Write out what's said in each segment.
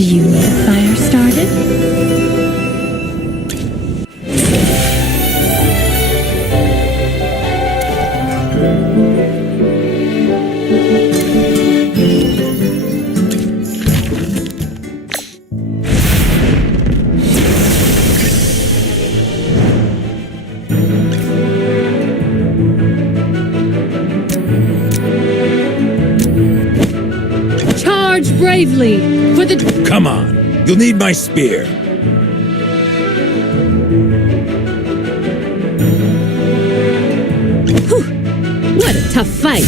Do you need a fire started? Charge bravely for the... Come on, you'll need my spear. What a tough fight!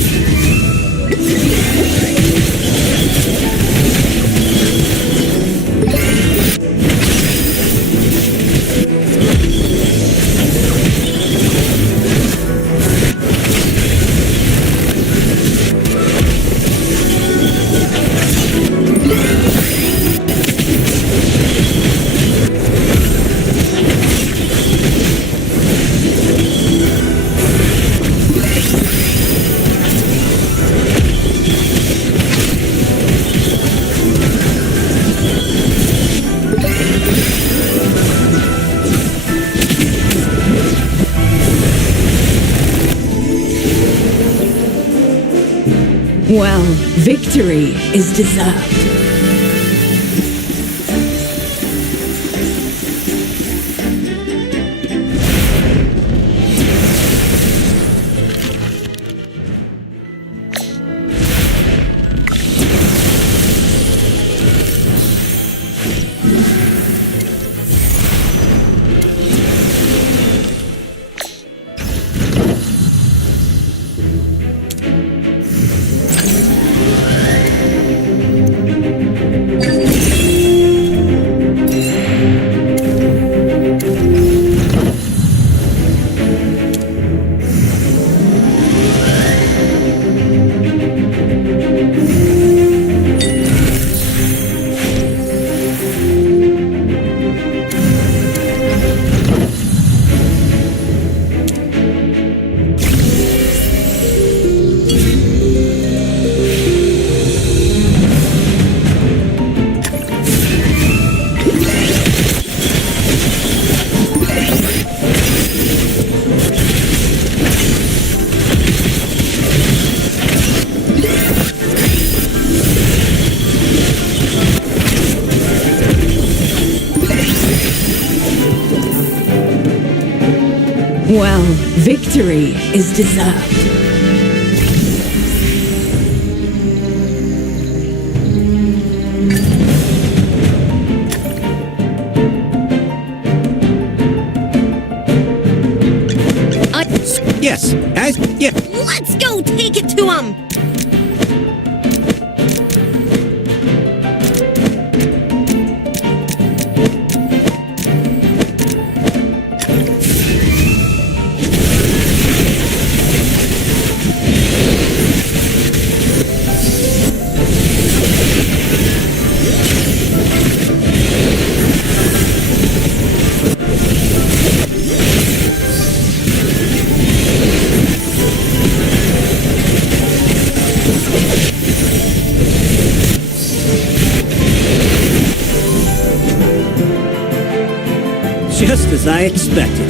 Well, victory is deserved. Well, victory is deserved. Yes, yeah. Let's go take it to him! Just as I expected.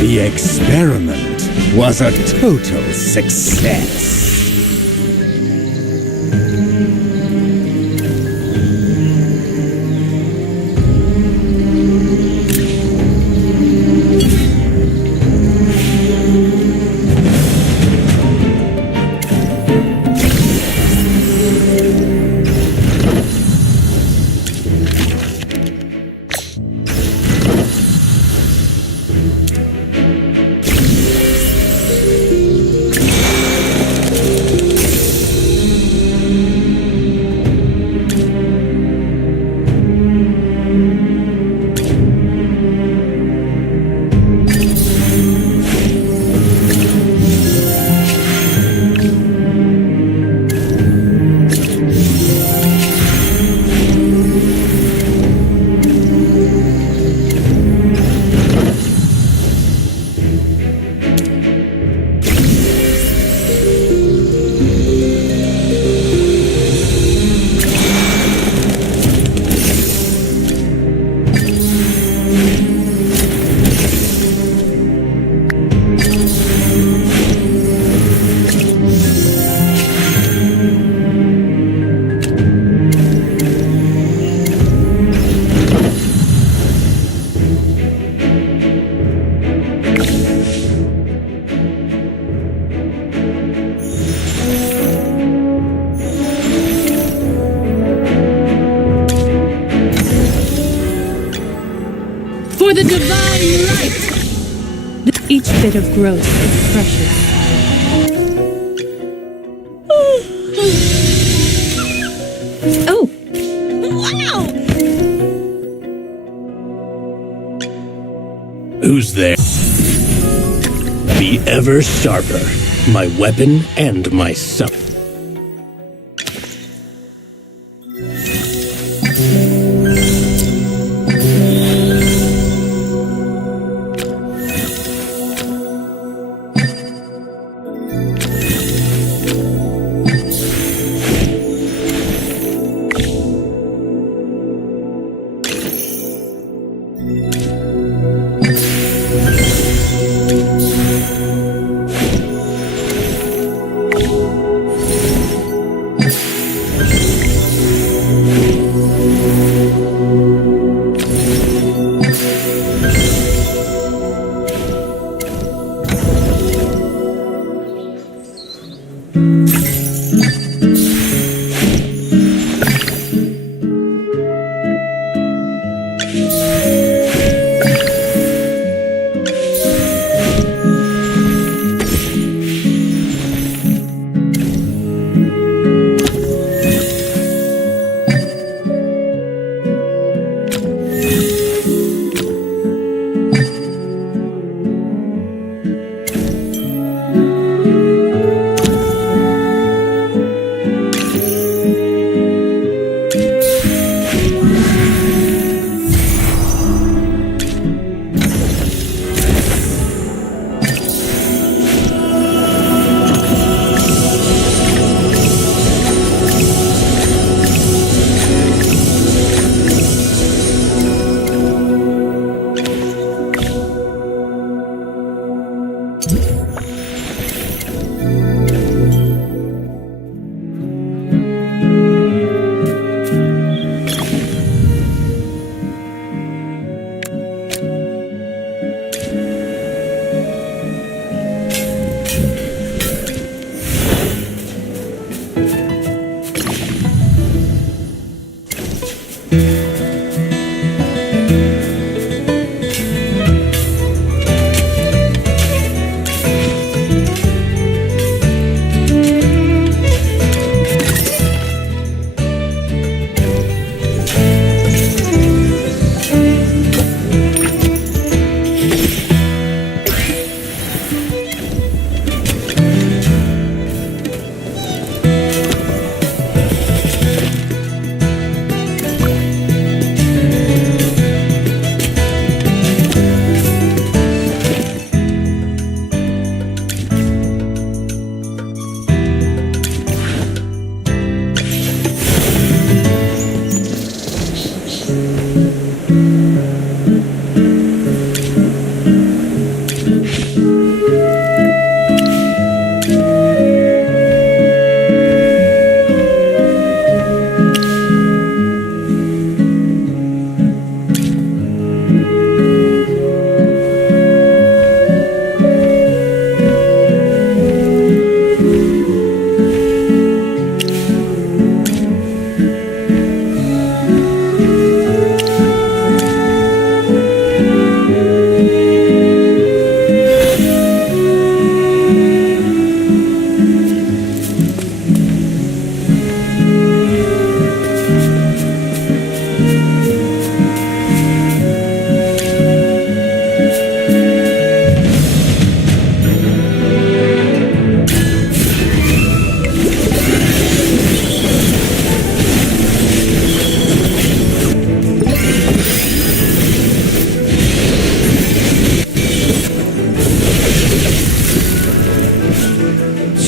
The experiment was a total success. for the divine light! Each bit of growth is precious. Oh! Wow! Who's there? Be ever sharper, my weapon and myself.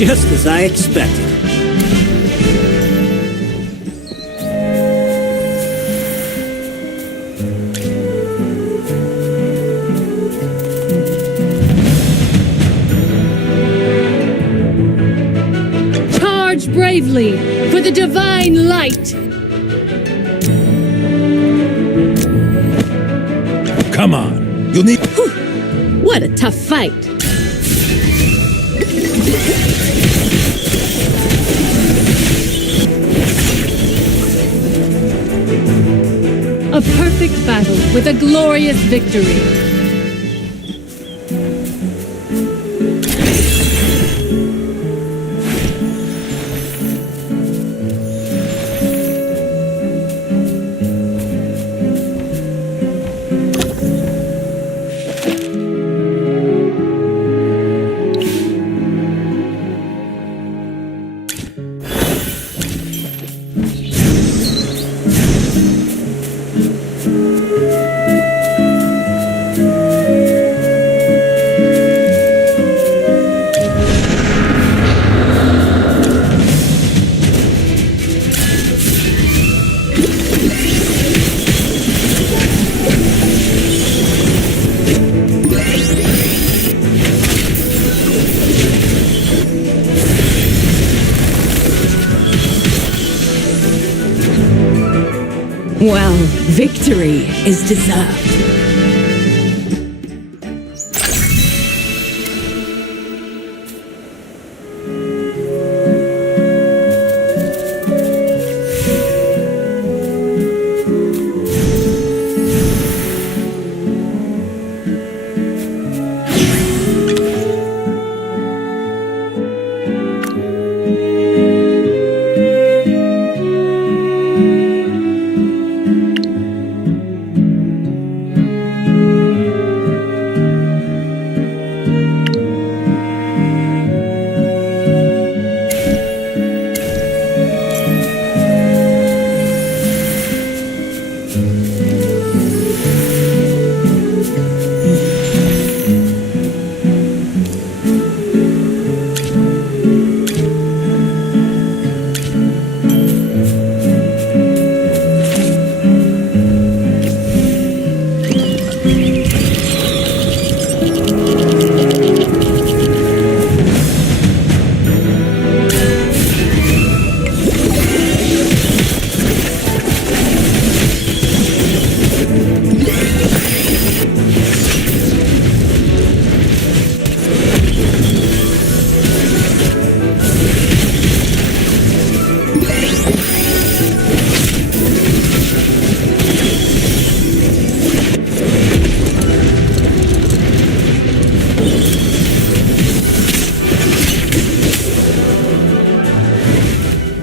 Just as I expected. Charge bravely for the divine light! Come on, you'll need... What a tough fight! A perfect battle with a glorious victory. Well, victory is deserved.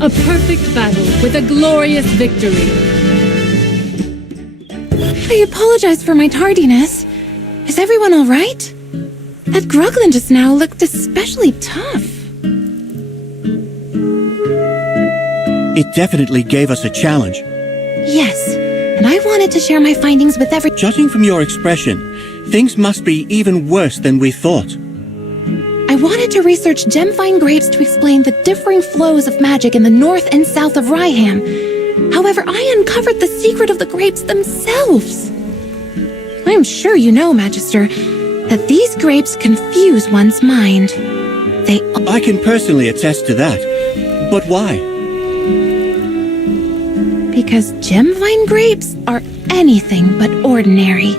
A perfect battle with a glorious victory. I apologize for my tardiness. Is everyone all right? That Gruglin just now looked especially tough. It definitely gave us a challenge. Yes, and I wanted to share my findings with everyone. Judging from your expression, things must be even worse than we thought. I wanted to research gemvine grapes to explain the differing flows of magic in the north and south of Ryham. However, I uncovered the secret of the grapes themselves. I am sure you know, Magister, that these grapes confuse one's mind. I can personally attest to that. But why? Because gemvine grapes are anything but ordinary.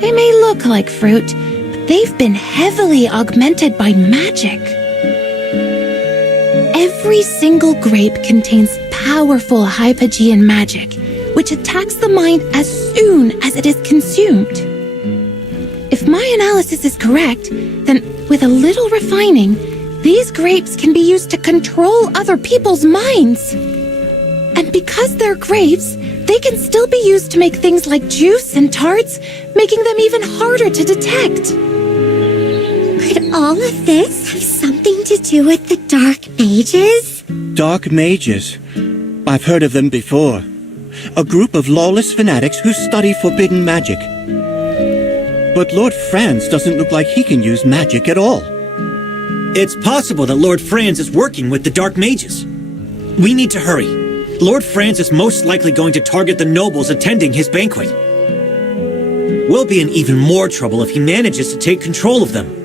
They may look like fruit, but they've been heavily augmented by magic. Every single grape contains powerful Hypogean magic, which attacks the mind as soon as it is consumed. If my analysis is correct, then with a little refining, these grapes can be used to control other people's minds. And because they're grapes, they can still be used to make things like juice and tarts, making them even harder to detect. Could all of this have something to do with the Dark Mages? Dark Mages. I've heard of them before. A group of lawless fanatics who study forbidden magic. But Lord Franz doesn't look like he can use magic at all. It's possible that Lord Franz is working with the Dark Mages. We need to hurry. Lord Franz is most likely going to target the nobles attending his banquet. We'll be in even more trouble if he manages to take control of them.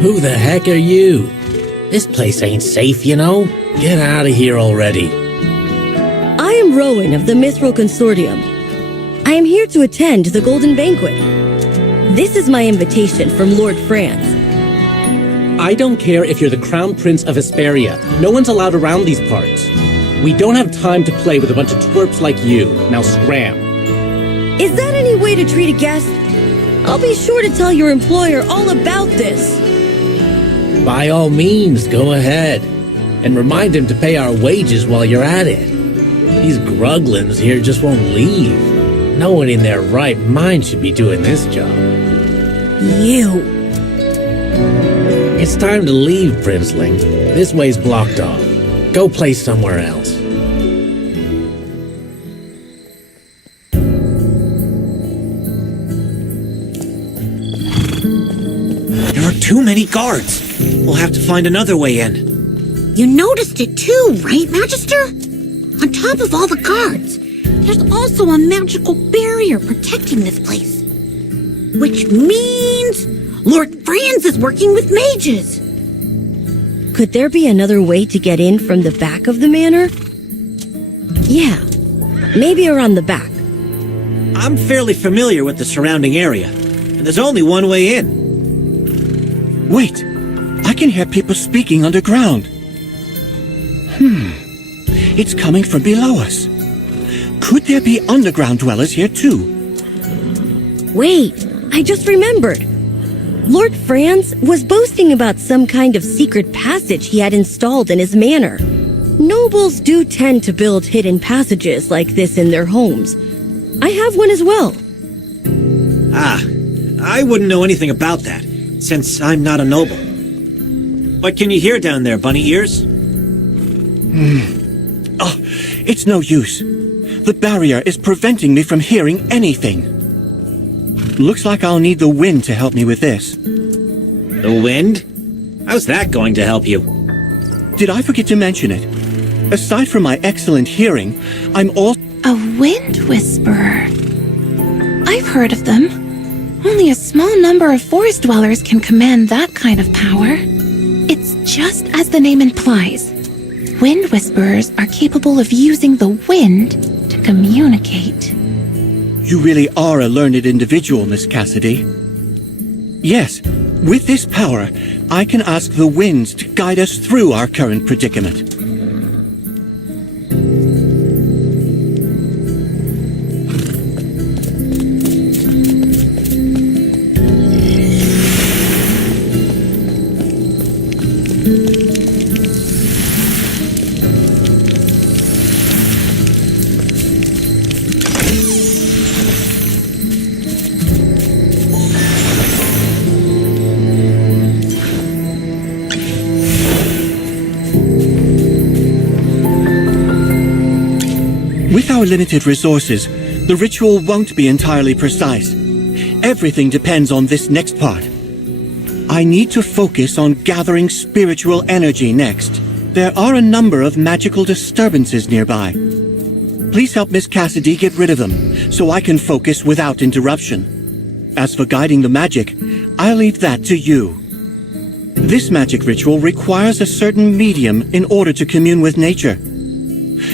Who the heck are you? This place ain't safe, you know? Get out of here already. I am Rowan of the Mithril Consortium. I am here to attend the Golden Banquet. This is my invitation from Lord Franz. I don't care if you're the Crown Prince of Hesperia. No one's allowed around these parts. We don't have time to play with a bunch of twerps like you. Now scram. Is that any way to treat a guest? I'll be sure to tell your employer all about this. By all means, go ahead. And remind him to pay our wages while you're at it. These gruglins here just won't leave. No one in their right mind should be doing this job. You. It's time to leave, Princeling. This way's blocked off. Go play somewhere else. There are too many guards. We'll have to find another way in. You noticed it too, right, Magister? On top of all the guards, there's also a magical barrier protecting this place. Which means Lord Franz is working with mages. Could there be another way to get in from the back of the manor? Yeah, maybe around the back. I'm fairly familiar with the surrounding area, and there's only one way in. Wait, I can hear people speaking underground. It's coming from below us. Could there be underground dwellers here too? Wait, I just remembered. Lord Franz was boasting about some kind of secret passage he had installed in his manor. Nobles do tend to build hidden passages like this in their homes. I have one as well. Ah, I wouldn't know anything about that, since I'm not a noble. What can you hear down there, bunny ears? Oh, it's no use. The barrier is preventing me from hearing anything. Looks like I'll need the wind to help me with this. The wind? How's that going to help you? Did I forget to mention it? Aside from my excellent hearing, I'm also... A wind whisperer. I've heard of them. Only a small number of forest dwellers can command that kind of power. It's just as the name implies. Wind whisperers are capable of using the wind to communicate. You really are a learned individual, Miss Cassidy. Yes, with this power, I can ask the winds to guide us through our current predicament. With our limited resources, the ritual won't be entirely precise. Everything depends on this next part. I need to focus on gathering spiritual energy next. There are a number of magical disturbances nearby. Please help Miss Cassidy get rid of them, so I can focus without interruption. As for guiding the magic, I'll leave that to you. This magic ritual requires a certain medium in order to commune with nature.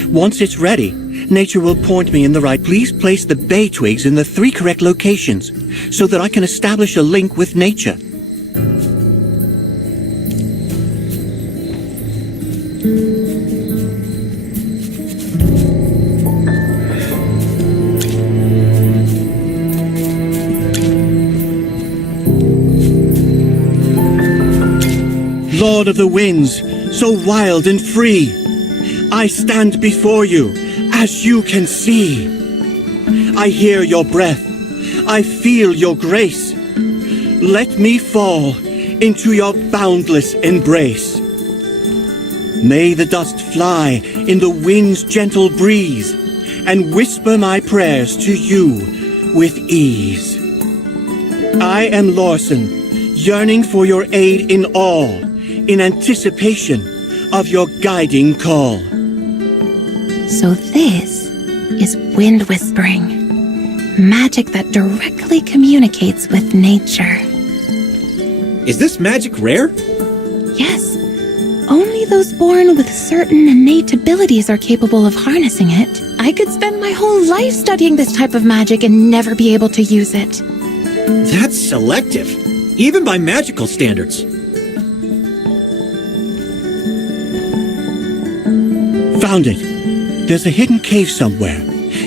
Once it's ready, nature will point me in the right. Please place the bay twigs in the 3 correct locations so that I can establish a link with nature. Lord of the winds, so wild and free, I stand before you. As you can see, I hear your breath. I feel your grace. Let me fall into your boundless embrace. May the dust fly in the wind's gentle breeze and whisper my prayers to you with ease. I am Lawson, yearning for your aid in all, in anticipation of your guiding call. So this is wind whispering, magic that directly communicates with nature. Is this magic rare? Yes. Only those born with certain innate abilities are capable of harnessing it. I could spend my whole life studying this type of magic and never be able to use it. That's selective, even by magical standards. Found it. There's a hidden cave somewhere,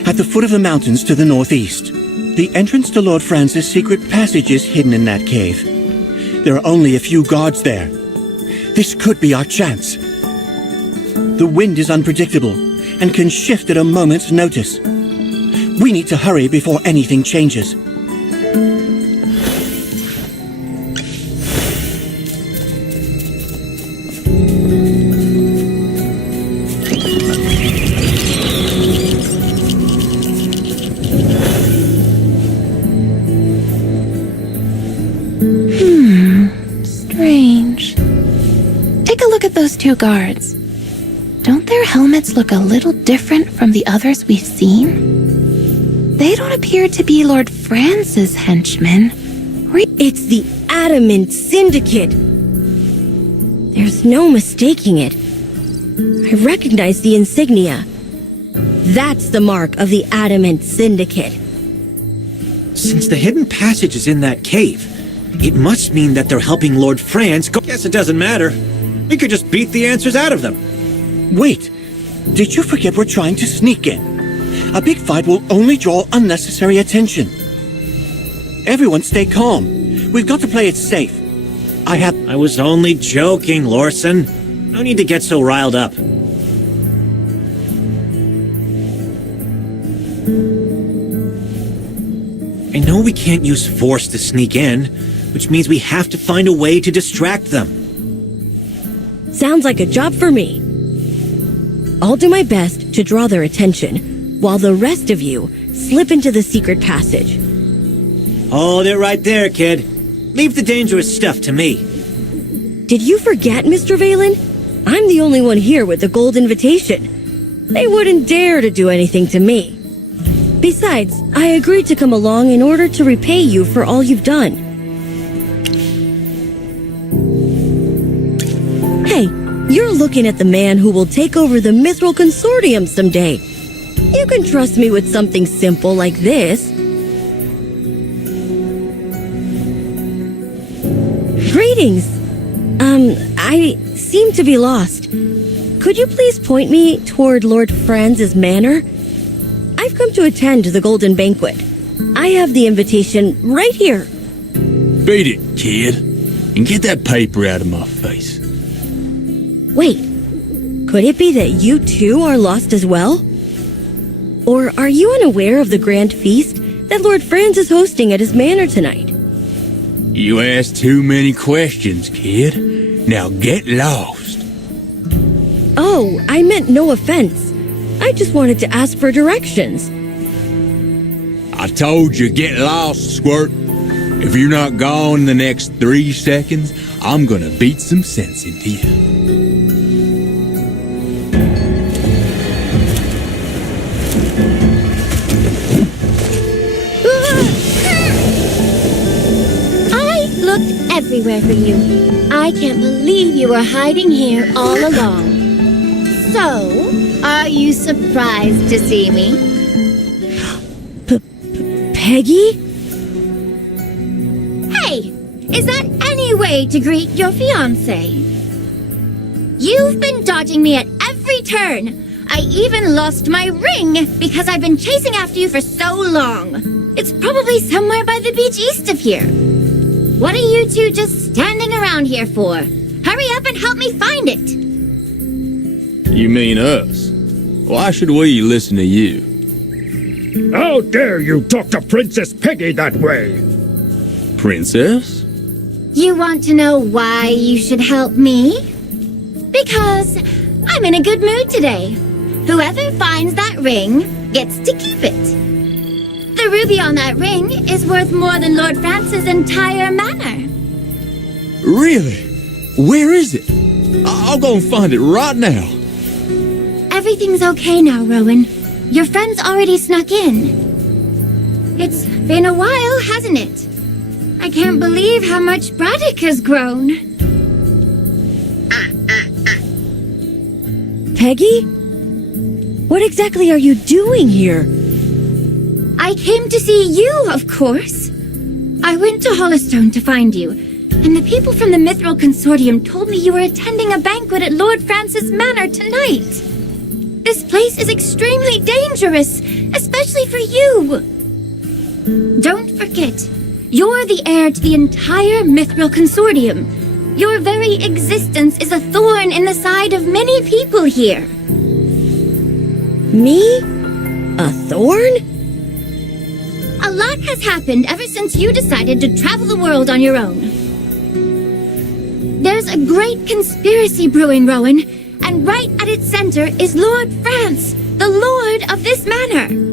at the foot of the mountains to the northeast. The entrance to Lord Francis' secret passage is hidden in that cave. There are only a few guards there. This could be our chance. The wind is unpredictable and can shift at a moment's notice. We need to hurry before anything changes. Strange. Take a look at those two guards. Don't their helmets look a little different from the others we've seen? They don't appear to be Lord Francis' henchmen. It's the Adamant Syndicate. There's no mistaking it. I recognize the insignia. That's the mark of the Adamant Syndicate. Since the hidden passage is in that cave, it must mean that they're helping Lord Franz go. Guess it doesn't matter. We could just beat the answers out of them. Wait! Did you forget we're trying to sneak in? A big fight will only draw unnecessary attention. Everyone stay calm. We've got to play it safe. I was only joking, Lorson. No need to get so riled up. I know we can't use force to sneak in, which means we have to find a way to distract them. Sounds like a job for me. I'll do my best to draw their attention, while the rest of you slip into the secret passage. Hold it right there, kid. Leave the dangerous stuff to me. Did you forget, Mr. Valen? I'm the only one here with the gold invitation. They wouldn't dare to do anything to me. Besides, I agreed to come along in order to repay you for all you've done. Hey, you're looking at the man who will take over the Mithril Consortium someday. You can trust me with something simple like this. Greetings. I seem to be lost. Could you please point me toward Lord Franz's manor? I've come to attend the Golden Banquet. I have the invitation right here. Beat it, kid. And get that paper out of my face. Wait, could it be that you too are lost as well? Or are you unaware of the grand feast that Lord Franz is hosting at his manor tonight? You asked too many questions, kid. Now get lost. Oh, I meant no offense. I just wanted to ask for directions. I told you, get lost, Squirt. If you're not gone in the next 3 seconds, I'm gonna beat some sense into you. I looked everywhere for you. I can't believe you were hiding here all along. So, are you surprised to see me? Peggy? Hey, is that any way to greet your fiancé? You've been dodging me at every turn. I even lost my ring because I've been chasing after you for so long. It's probably somewhere by the beach east of here. What are you two just standing around here for? Hurry up and help me find it. You mean us? Why should we listen to you? How dare you talk to Princess Peggy that way? Princess? You want to know why you should help me? Because I'm in a good mood today. Whoever finds that ring gets to keep it. The ruby on that ring is worth more than Lord Francis' entire manor. Really? Where is it? I'll go and find it right now. Everything's okay now, Rowan. Your friend's already snuck in. It's been a while, hasn't it? I can't believe how much Braddock has grown. Peggy? What exactly are you doing here? I came to see you, of course. I went to Hollowstone to find you, and the people from the Mithril Consortium told me you were attending a banquet at Lord Francis Manor tonight. This place is extremely dangerous, especially for you. Don't forget, you're the heir to the entire Mithril Consortium. Your very existence is a thorn in the side of many people here. Me? A thorn? A lot has happened ever since you decided to travel the world on your own. There's a great conspiracy brewing, Rowan, and right at its center is Lord France, the lord of this manor.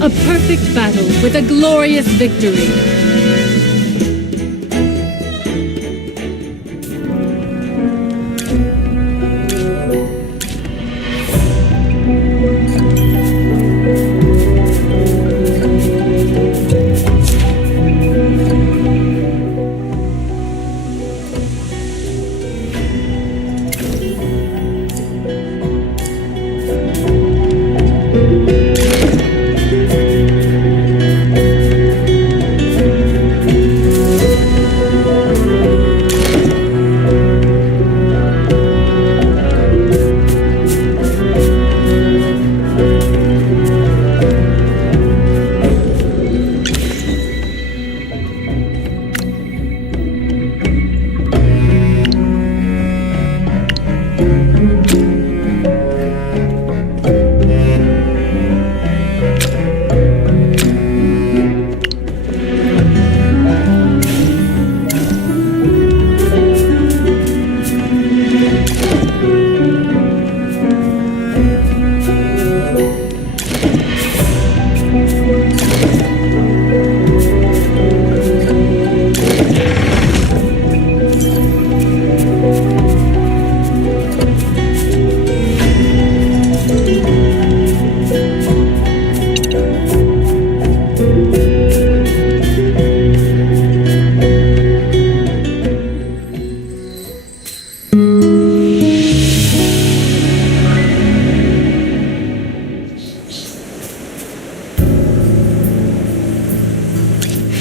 A perfect battle with a glorious victory.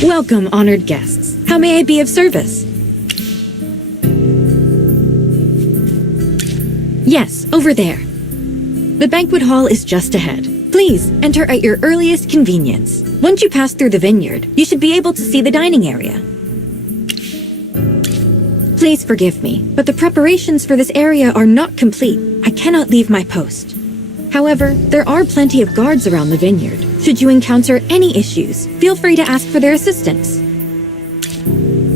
Welcome, honored guests. How may I be of service? Yes, over there. The banquet hall is just ahead. Please, enter at your earliest convenience. Once you pass through the vineyard, you should be able to see the dining area. Please forgive me, but the preparations for this area are not complete. I cannot leave my post. However, there are plenty of guards around the vineyard. Should you encounter any issues, feel free to ask for their assistance.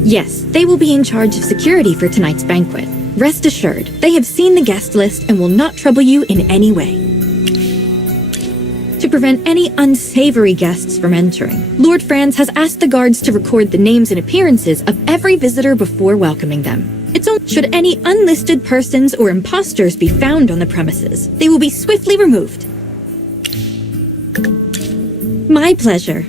Yes, they will be in charge of security for tonight's banquet. Rest assured, they have seen the guest list and will not trouble you in any way. To prevent any unsavory guests from entering, Lord Franz has asked the guards to record the names and appearances of every visitor before welcoming them. It's only should any unlisted persons or imposters be found on the premises, they will be swiftly removed. My pleasure.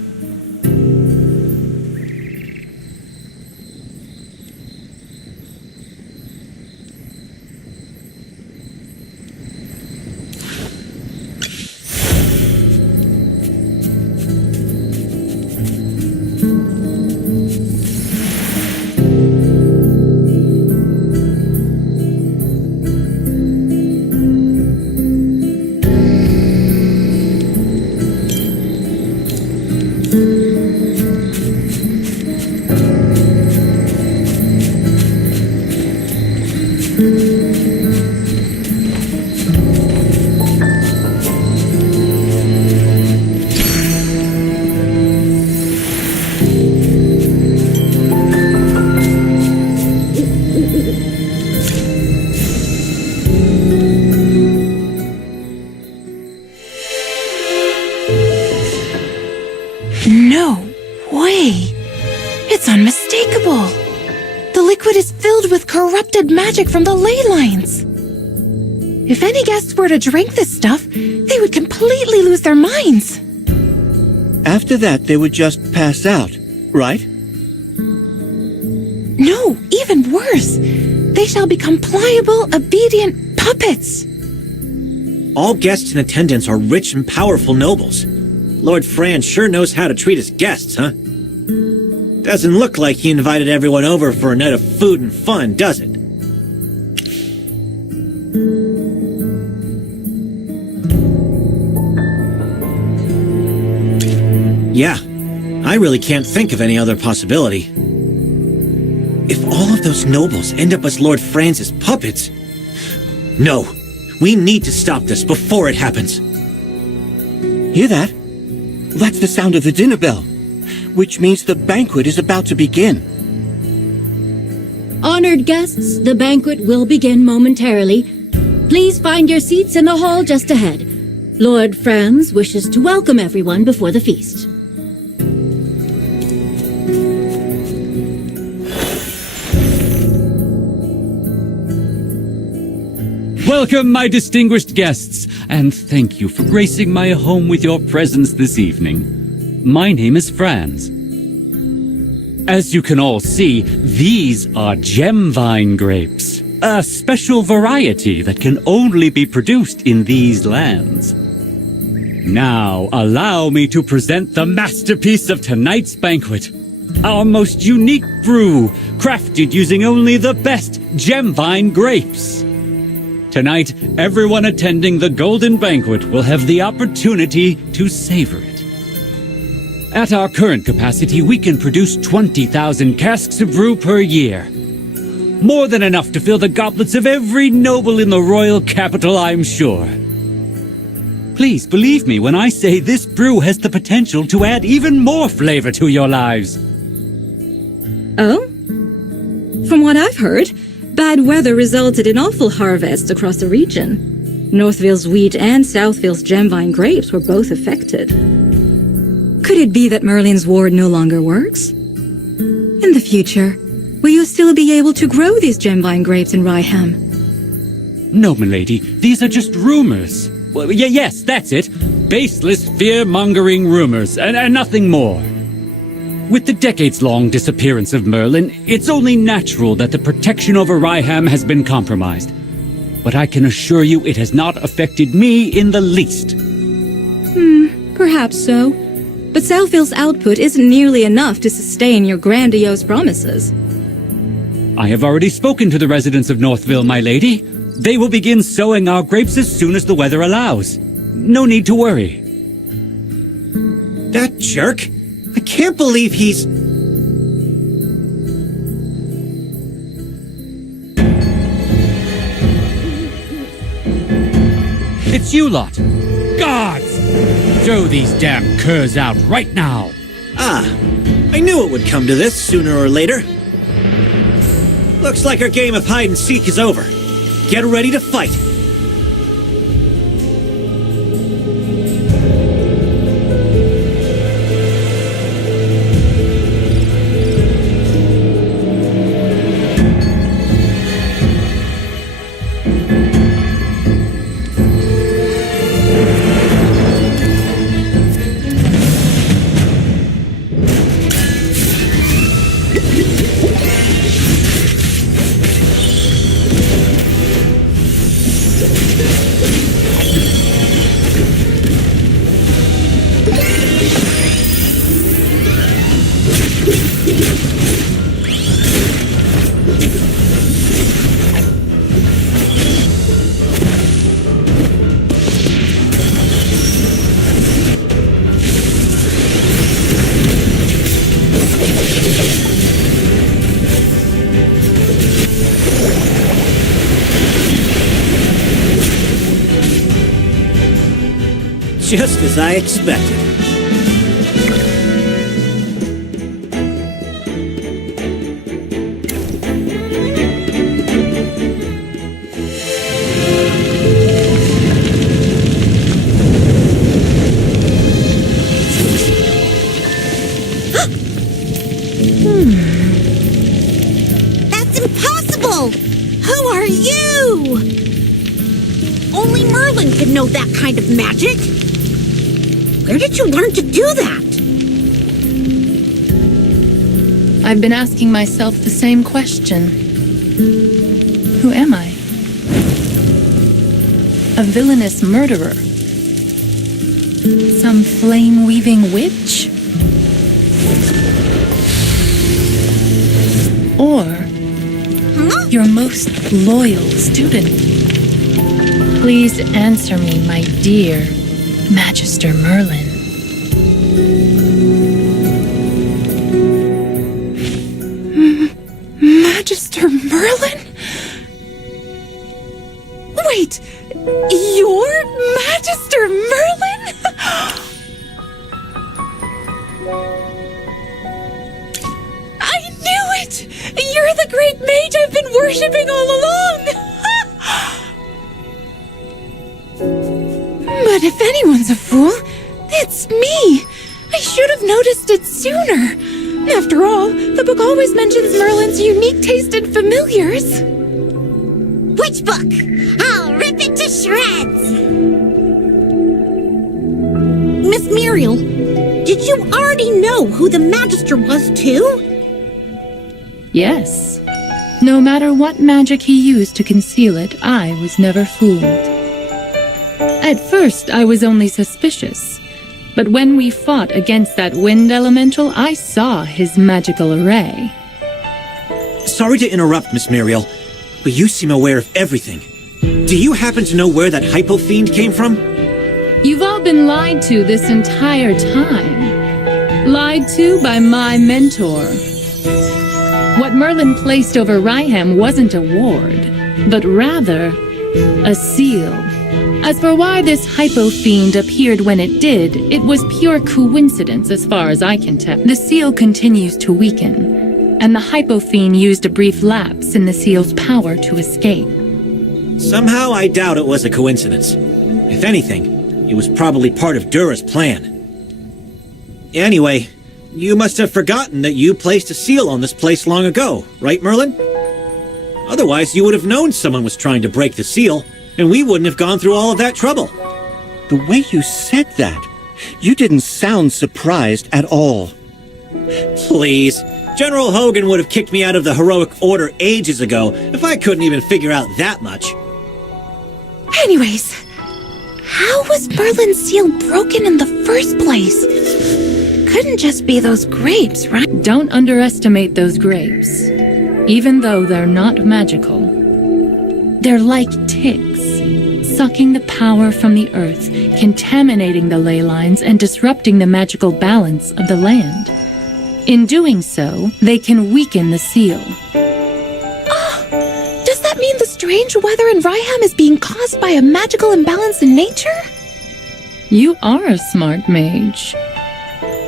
No way! It's unmistakable! The liquid is filled with corrupted magic from the ley lines. If any guests were to drink this stuff, they would completely lose their minds. After that, they would just pass out, right? No, even worse. They shall become pliable, obedient puppets. All guests in attendance are rich and powerful nobles. Lord Franz sure knows how to treat his guests, huh? Doesn't look like he invited everyone over for a night of food and fun, does it? Yeah, I really can't think of any other possibility. If all of those nobles end up as Lord Franz's puppets... No, we need to stop this before it happens. Hear that? That's the sound of the dinner bell, which means the banquet is about to begin. Honored guests, the banquet will begin momentarily. Please find your seats in the hall just ahead. Lord Franz wishes to welcome everyone before the feast. Welcome, my distinguished guests, and thank you for gracing my home with your presence this evening. My name is Franz. As you can all see, these are gemvine grapes, a special variety that can only be produced in these lands. Now, allow me to present the masterpiece of tonight's banquet, our most unique brew, crafted using only the best gemvine grapes. Tonight, everyone attending the Golden Banquet will have the opportunity to savor it. At our current capacity, we can produce 20,000 casks of brew per year. More than enough to fill the goblets of every noble in the royal capital, I'm sure. Please believe me when I say this brew has the potential to add even more flavor to your lives. Oh? From what I've heard, bad weather resulted in awful harvests across the region. Northville's wheat and Southville's gemvine grapes were both affected. Could it be that Merlin's ward no longer works? In the future, will you still be able to grow these gemvine grapes in Ryham? No, milady, these are just rumors. Well, yes, that's it. Baseless, fear-mongering rumors, and nothing more. With the decades-long disappearance of Merlin, it's only natural that the protection over Ryham has been compromised. But I can assure you it has not affected me in the least. Perhaps so. But Southville's output isn't nearly enough to sustain your grandiose promises. I have already spoken to the residents of Northville, my lady. They will begin sowing our grapes as soon as the weather allows. No need to worry. That jerk? I can't believe he's... It's you lot. Guards! Throw these damn curs out right now. Ah, I knew it would come to this sooner or later. Looks like our game of hide and seek is over. Get ready to fight. Just as I expected. That's impossible! Who are you? Only Merlin could know that kind of magic. Where did you learn to do that? I've been asking myself the same question. Who am I? A villainous murderer? Some flame-weaving witch? Or your most loyal student? Please answer me, my dear Magister Merlin. Magister Merlin? Wait, you're Magister Merlin? I knew it! You're the great mage I've been worshipping all along! But if anyone's a fool, it's me! I should have noticed it sooner! After all, the book always mentions Merlin's unique taste in familiars. Which book? I'll rip it to shreds! Miss Muriel, did you already know who the Magister was, too? Yes. No matter what magic he used to conceal it, I was never fooled. At first, I was only suspicious. But when we fought against that wind elemental, I saw his magical array. Sorry to interrupt, Miss Muriel, but you seem aware of everything. Do you happen to know where that hypo fiend came from? You've all been lied to this entire time. Lied to by my mentor. What Merlin placed over Ryham wasn't a ward, but rather a seal. As for why this hypo fiend appeared when it did, it was pure coincidence as far as I can tell. The seal continues to weaken, and the hypo fiend used a brief lapse in the seal's power to escape. Somehow I doubt it was a coincidence. If anything, it was probably part of Dura's plan. Anyway, you must have forgotten that you placed a seal on this place long ago, right, Merlin? Otherwise, you would have known someone was trying to break the seal, and we wouldn't have gone through all of that trouble. The way you said that, you didn't sound surprised at all. Please. General Hogan would have kicked me out of the Heroic Order ages ago if I couldn't even figure out that much. Anyways, how was Merlin's seal broken in the first place? Couldn't just be those grapes, right? Don't underestimate those grapes. Even though they're not magical. They're like ticks, sucking the power from the earth, contaminating the ley lines, and disrupting the magical balance of the land. In doing so, they can weaken the seal. Does that mean the strange weather in Ryham is being caused by a magical imbalance in nature? You are a smart mage.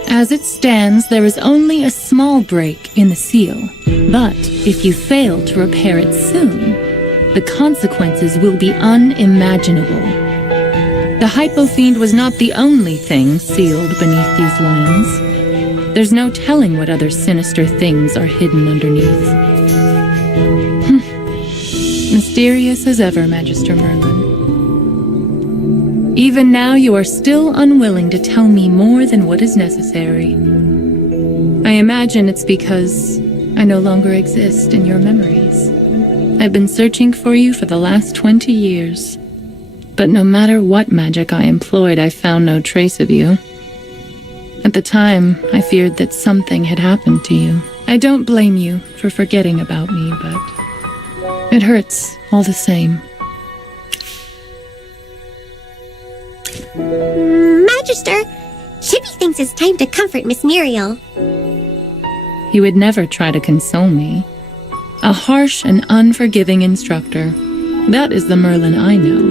As it stands, there is only a small break in the seal. But if you fail to repair it soon, the consequences will be unimaginable. The Hypo Fiend was not the only thing sealed beneath these lands. There's no telling what other sinister things are hidden underneath. Mysterious as ever, Magister Merlin. Even now, you are still unwilling to tell me more than what is necessary. I imagine it's because I no longer exist in your memories. I've been searching for you for the last 20 years. But no matter what magic I employed, I found no trace of you. At the time, I feared that something had happened to you. I don't blame you for forgetting about me, but it hurts all the same. Magister, Chippy thinks it's time to comfort Miss Muriel. He would never try to console me. A harsh and unforgiving instructor. That is the Merlin I know.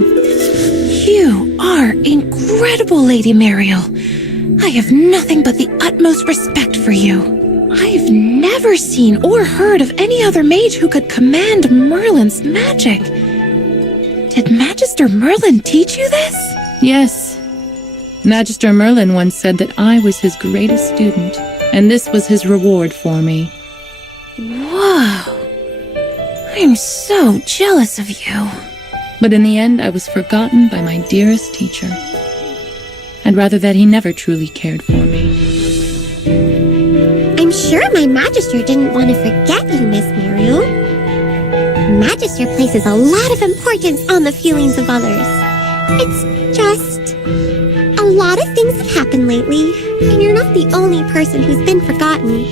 Phew. You are incredible, Lady Muriel. I have nothing but the utmost respect for you. I've never seen or heard of any other mage who could command Merlin's magic. Did Magister Merlin teach you this? Yes. Magister Merlin once said that I was his greatest student, and this was his reward for me. Whoa. I'm so jealous of you. But in the end, I was forgotten by my dearest teacher. I'd rather that he never truly cared for me. I'm sure my Magister didn't want to forget you, Miss Muriel. Magister places a lot of importance on the feelings of others. It's just a lot of things have happened lately, and you're not the only person who's been forgotten.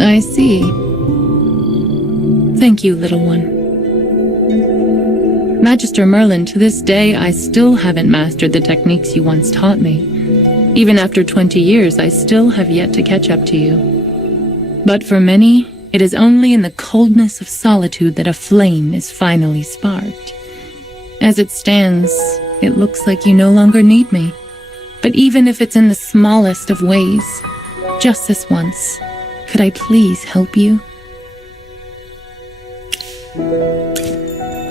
I see. Thank you, little one. Magister Merlin, to this day, I still haven't mastered the techniques you once taught me. Even after 20 years, I still have yet to catch up to you. But for many, it is only in the coldness of solitude that a flame is finally sparked. As it stands, it looks like you no longer need me. But even if it's in the smallest of ways, just this once, could I please help you?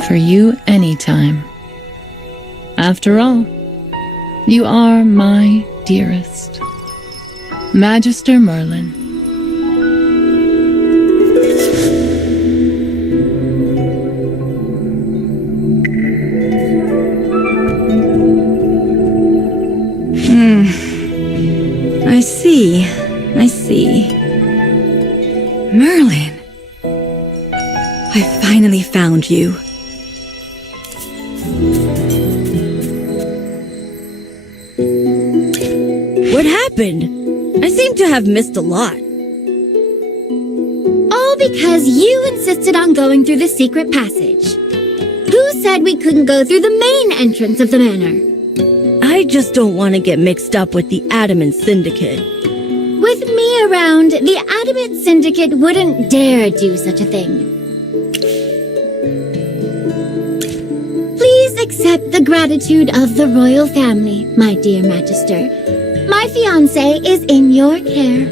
For you, anytime. After all, you are my dearest. Magister Merlin. I see. Merlin. I finally found you. What happened? I seem to have missed a lot. All because you insisted on going through the secret passage. Who said we couldn't go through the main entrance of the manor? I just don't want to get mixed up with the Adamant Syndicate. With me around, the Adamant Syndicate wouldn't dare do such a thing. Please accept the gratitude of the royal family, my dear Magister. My fiancé is in your care.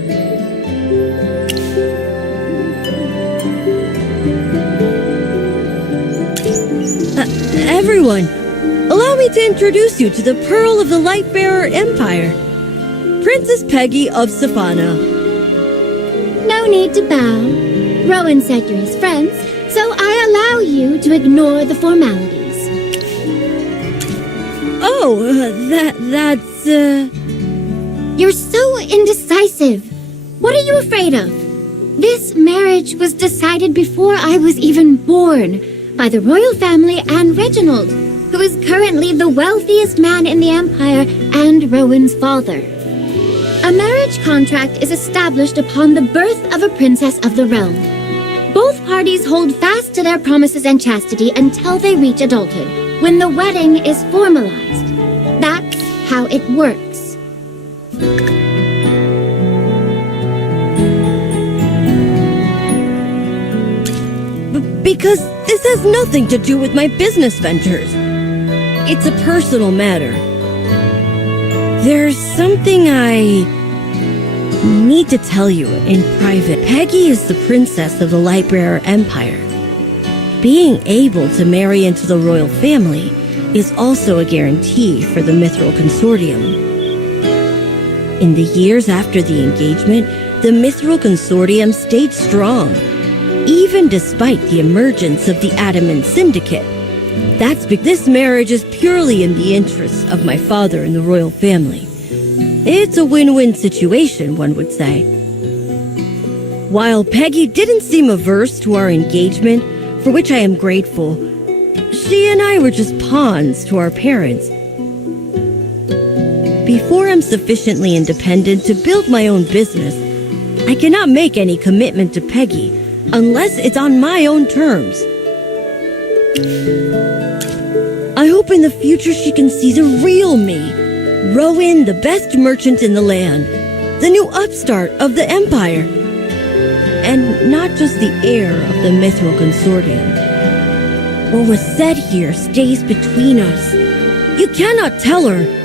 Everyone, allow me to introduce you to the Pearl of the Lightbearer Empire, Princess Peggy of Safana. No need to bow. Rowan said you're his friends, so I allow you to ignore the formalities. Oh, that's... You're so indecisive. What are you afraid of? This marriage was decided before I was even born by the royal family and Reginald, who is currently the wealthiest man in the Empire and Rowan's father. A marriage contract is established upon the birth of a princess of the realm. Both parties hold fast to their promises and chastity until they reach adulthood, when the wedding is formalized. That's how it works. Because this has nothing to do with my business ventures. It's a personal matter. There's something I need to tell you in private. Peggy is the princess of the Lightbearer Empire. Being able to marry into the royal family is also a guarantee for the Mithril Consortium. In the years after the engagement, the Mithril Consortium stayed strong, even despite the emergence of the Adamant Syndicate. That's because this marriage is purely in the interests of my father and the royal family. It's a win-win situation, one would say. While Peggy didn't seem averse to our engagement, for which I am grateful, she and I were just pawns to our parents. Before I'm sufficiently independent to build my own business, I cannot make any commitment to Peggy unless it's on my own terms. I hope in the future she can see the real me, Rowan, the best merchant in the land, the new upstart of the Empire, and not just the heir of the Mithril Consortium. What was said here stays between us. You cannot tell her.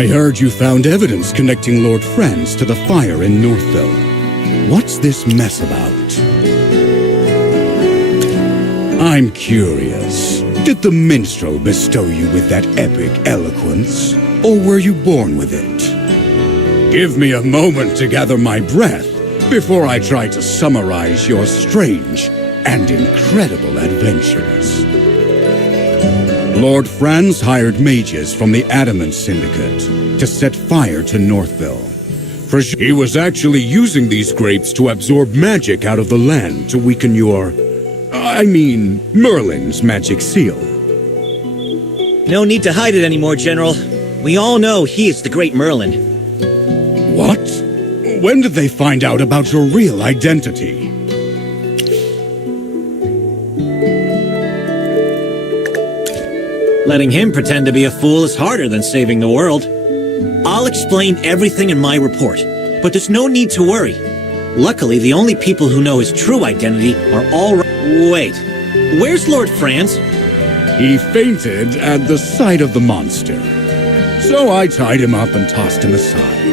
I heard you found evidence connecting Lord Franz to the fire in Northville. What's this mess about? I'm curious. Did the minstrel bestow you with that epic eloquence? Or were you born with it? Give me a moment to gather my breath before I try to summarize your strange and incredible adventures. Lord Franz hired mages from the Adamant Syndicate to set fire to Northville. He was actually using these grapes to absorb magic out of the land to weaken Merlin's magic seal. No need to hide it anymore, General. We all know he is the great Merlin. What? When did they find out about your real identity? Letting him pretend to be a fool is harder than saving the world. I'll explain everything in my report, but there's no need to worry. Luckily, the only people who know his true identity are all Wait, where's Lord Franz? He fainted at the sight of the monster. So I tied him up and tossed him aside.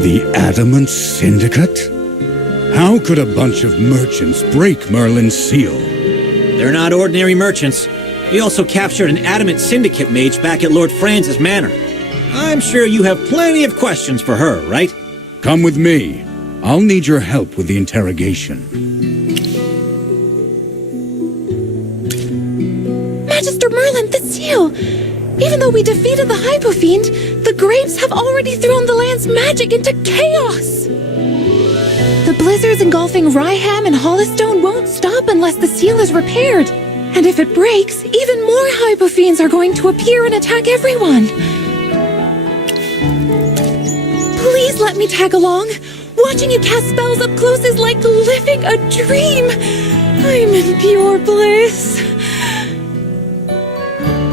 The Adamant Syndicate? How could a bunch of merchants break Merlin's seal? They're not ordinary merchants. We also captured an Adamant Syndicate mage back at Lord Franz's manor. I'm sure you have plenty of questions for her, right? Come with me. I'll need your help with the interrogation. Magister Merlin, the seal! Even though we defeated the Hypofiend, the grapes have already thrown the land's magic into chaos! The blizzards engulfing Ryham and Hollystone won't stop unless the seal is repaired. And if it breaks, even more Hypofiends are going to appear and attack everyone. Please let me tag along. Watching you cast spells up close is like living a dream. I'm in pure bliss.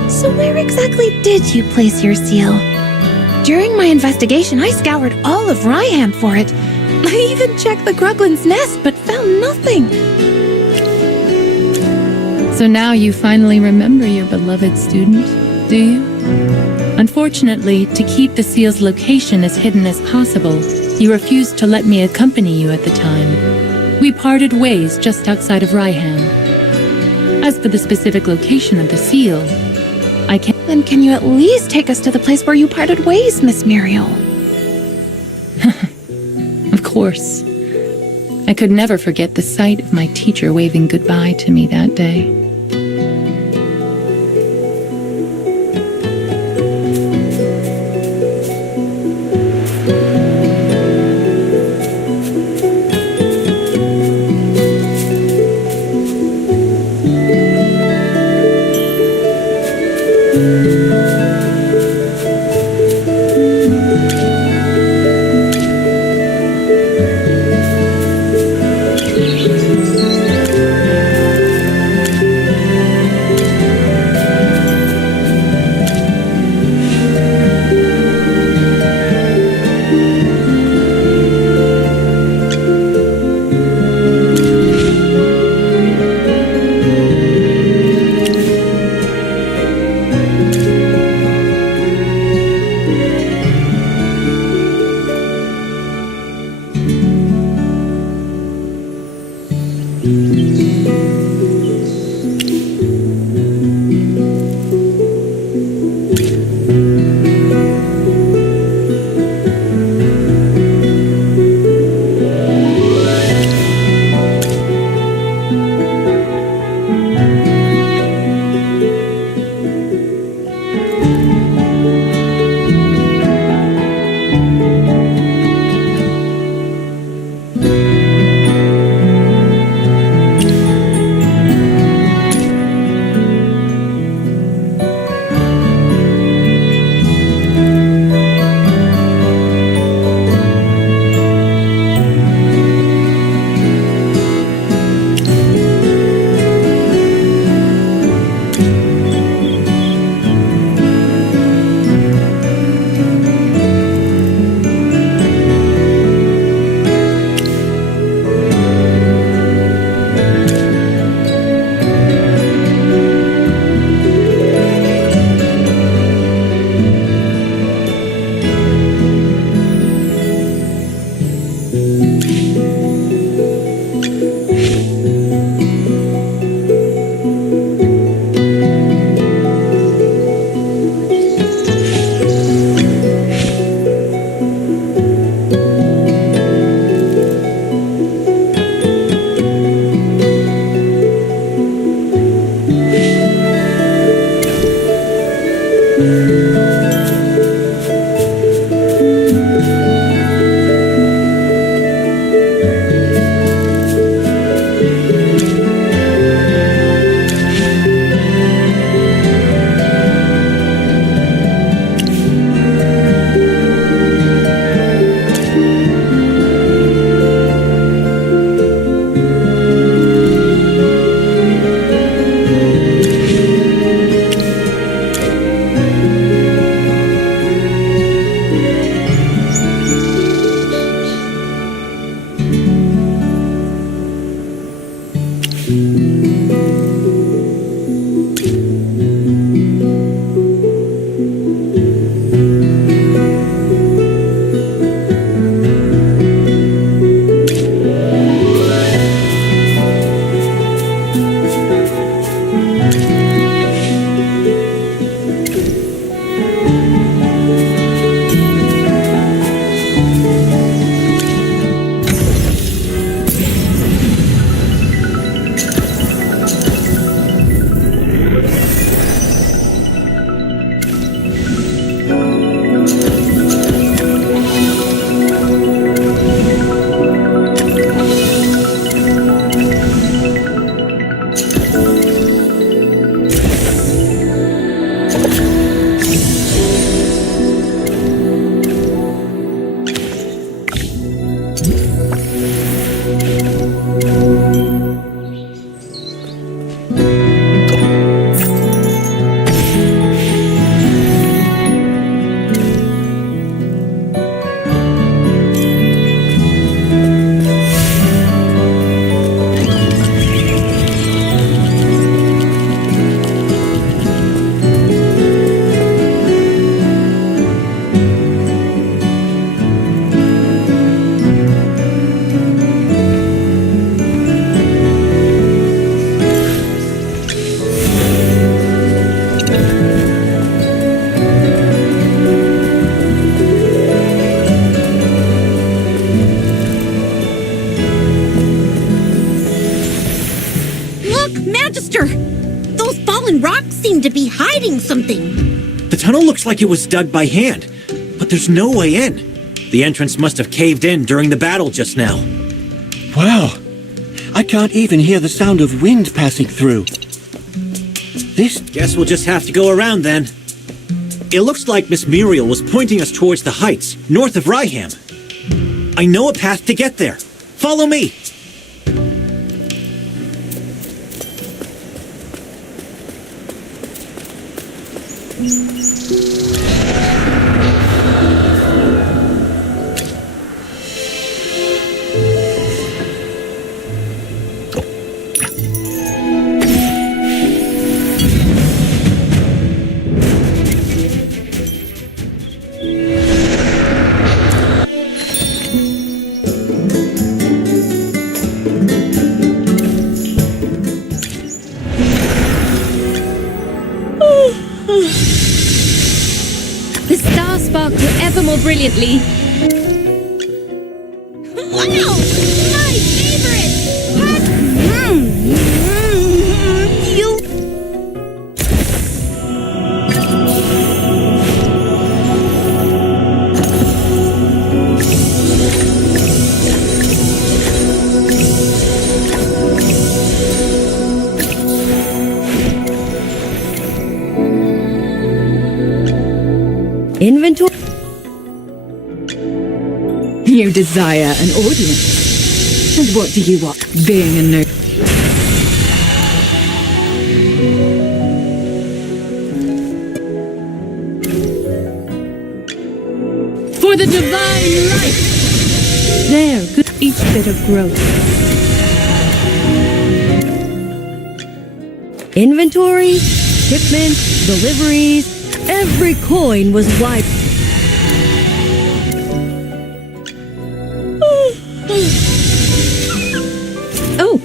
So where exactly did you place your seal? During my investigation, I scoured all of Ryham for it. I even checked the Gruglin's nest, but found nothing. So now you finally remember your beloved student, do you? Unfortunately, to keep the seal's location as hidden as possible, you refused to let me accompany you at the time. We parted ways just outside of Ryham. As for the specific location of the seal, I can't... Then can you at least take us to the place where you parted ways, Miss Muriel? course. I could never forget the sight of my teacher waving goodbye to me that day. looks like it was dug by hand, but there's no way in. The entrance must have caved in during the battle just now. Wow. I can't even hear the sound of wind passing through. Guess we'll just have to go around then. It looks like Miss Muriel was pointing us towards the heights, north of Ryham. I know a path to get there. Follow me. The stars sparkle ever more brilliantly. Wow! My favorite! You... Inventory. You desire an audience. And what do you want? Being a nerd. For the divine light! There, good each bit of growth. Inventory, shipments, deliveries, every coin was wiped. Oh!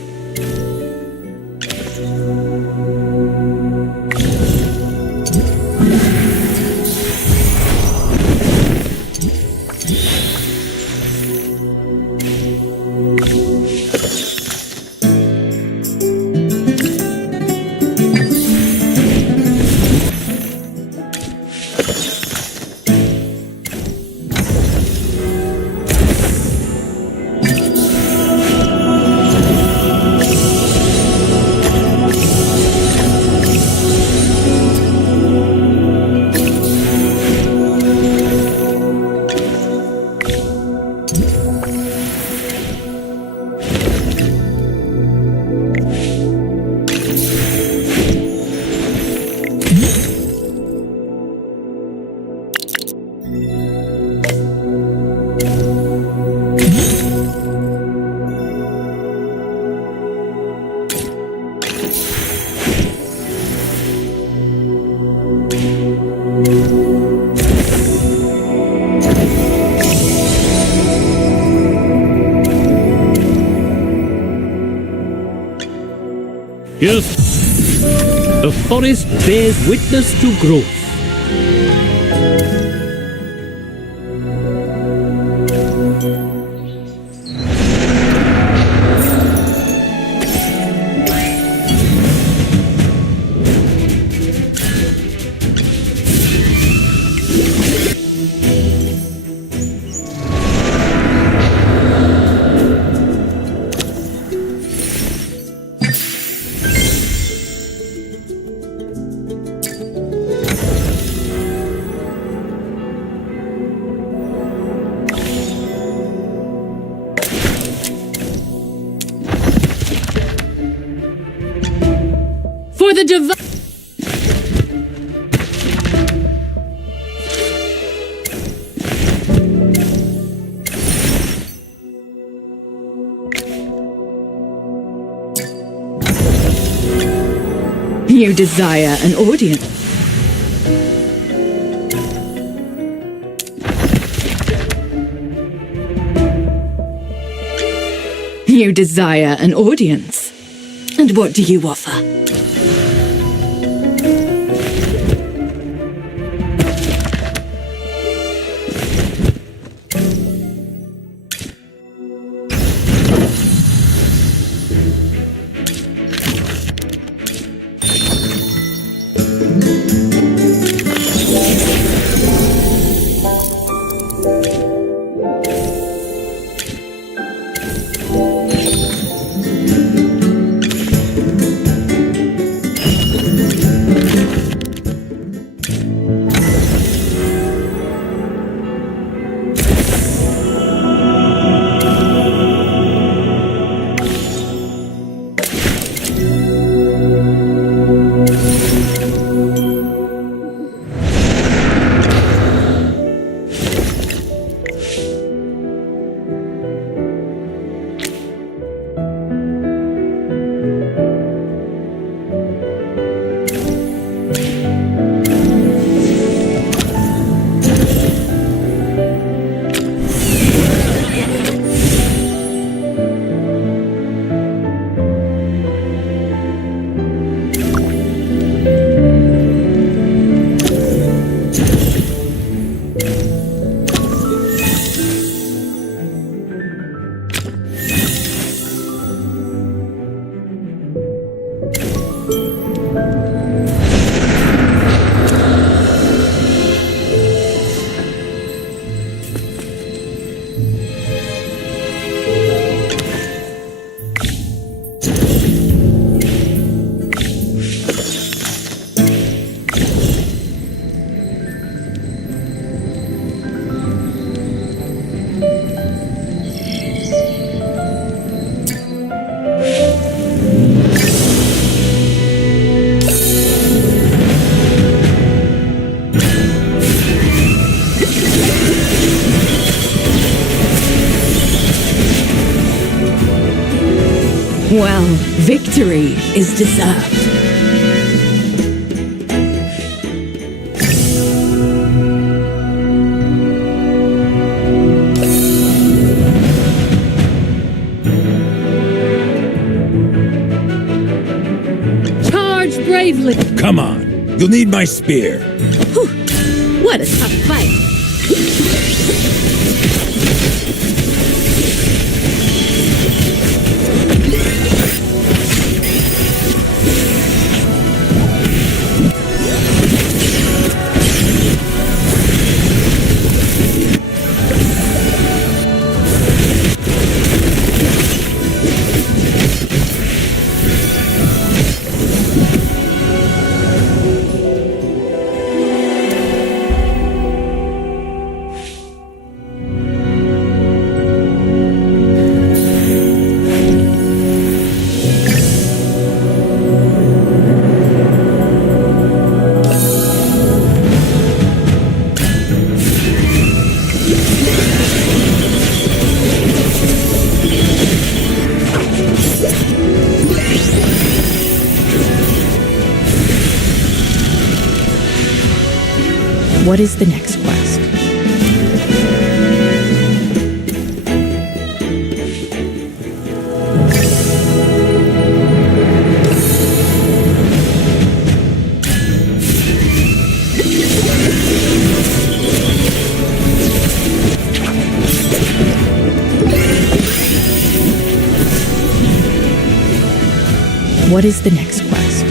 Yes. The forest bears witness to growth. For the divine... You desire an audience. You desire an audience. And what do you offer? Well, victory is deserved. Charge bravely! Come on, you'll need my spear. What a tough fight. What is the next quest? What is the next quest?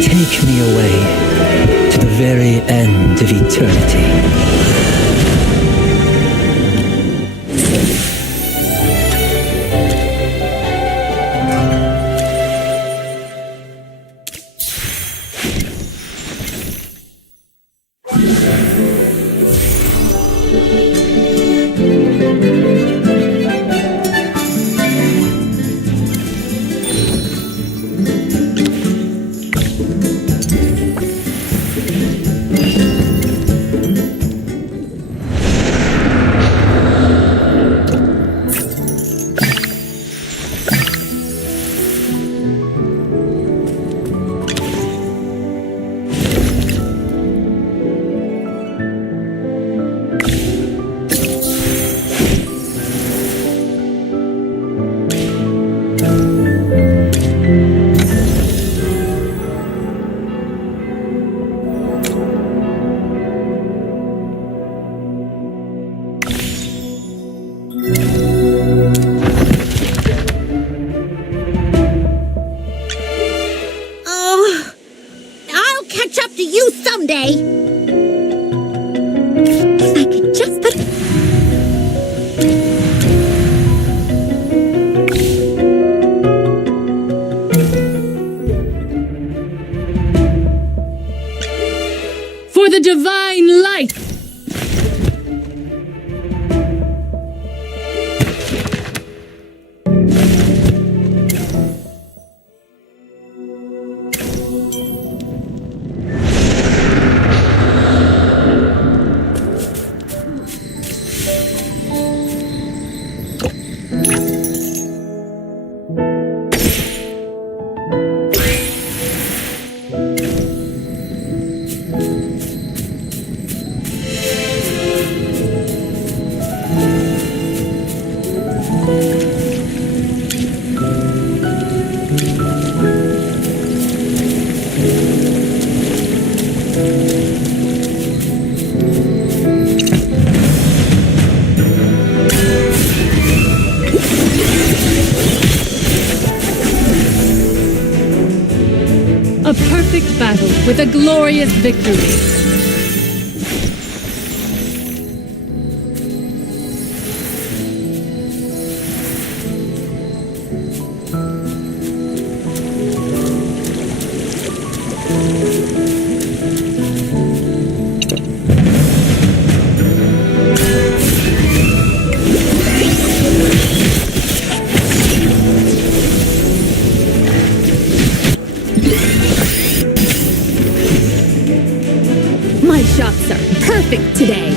Take me away to the very end of eternity. divine light. A perfect battle with a glorious victory. My shots are perfect today.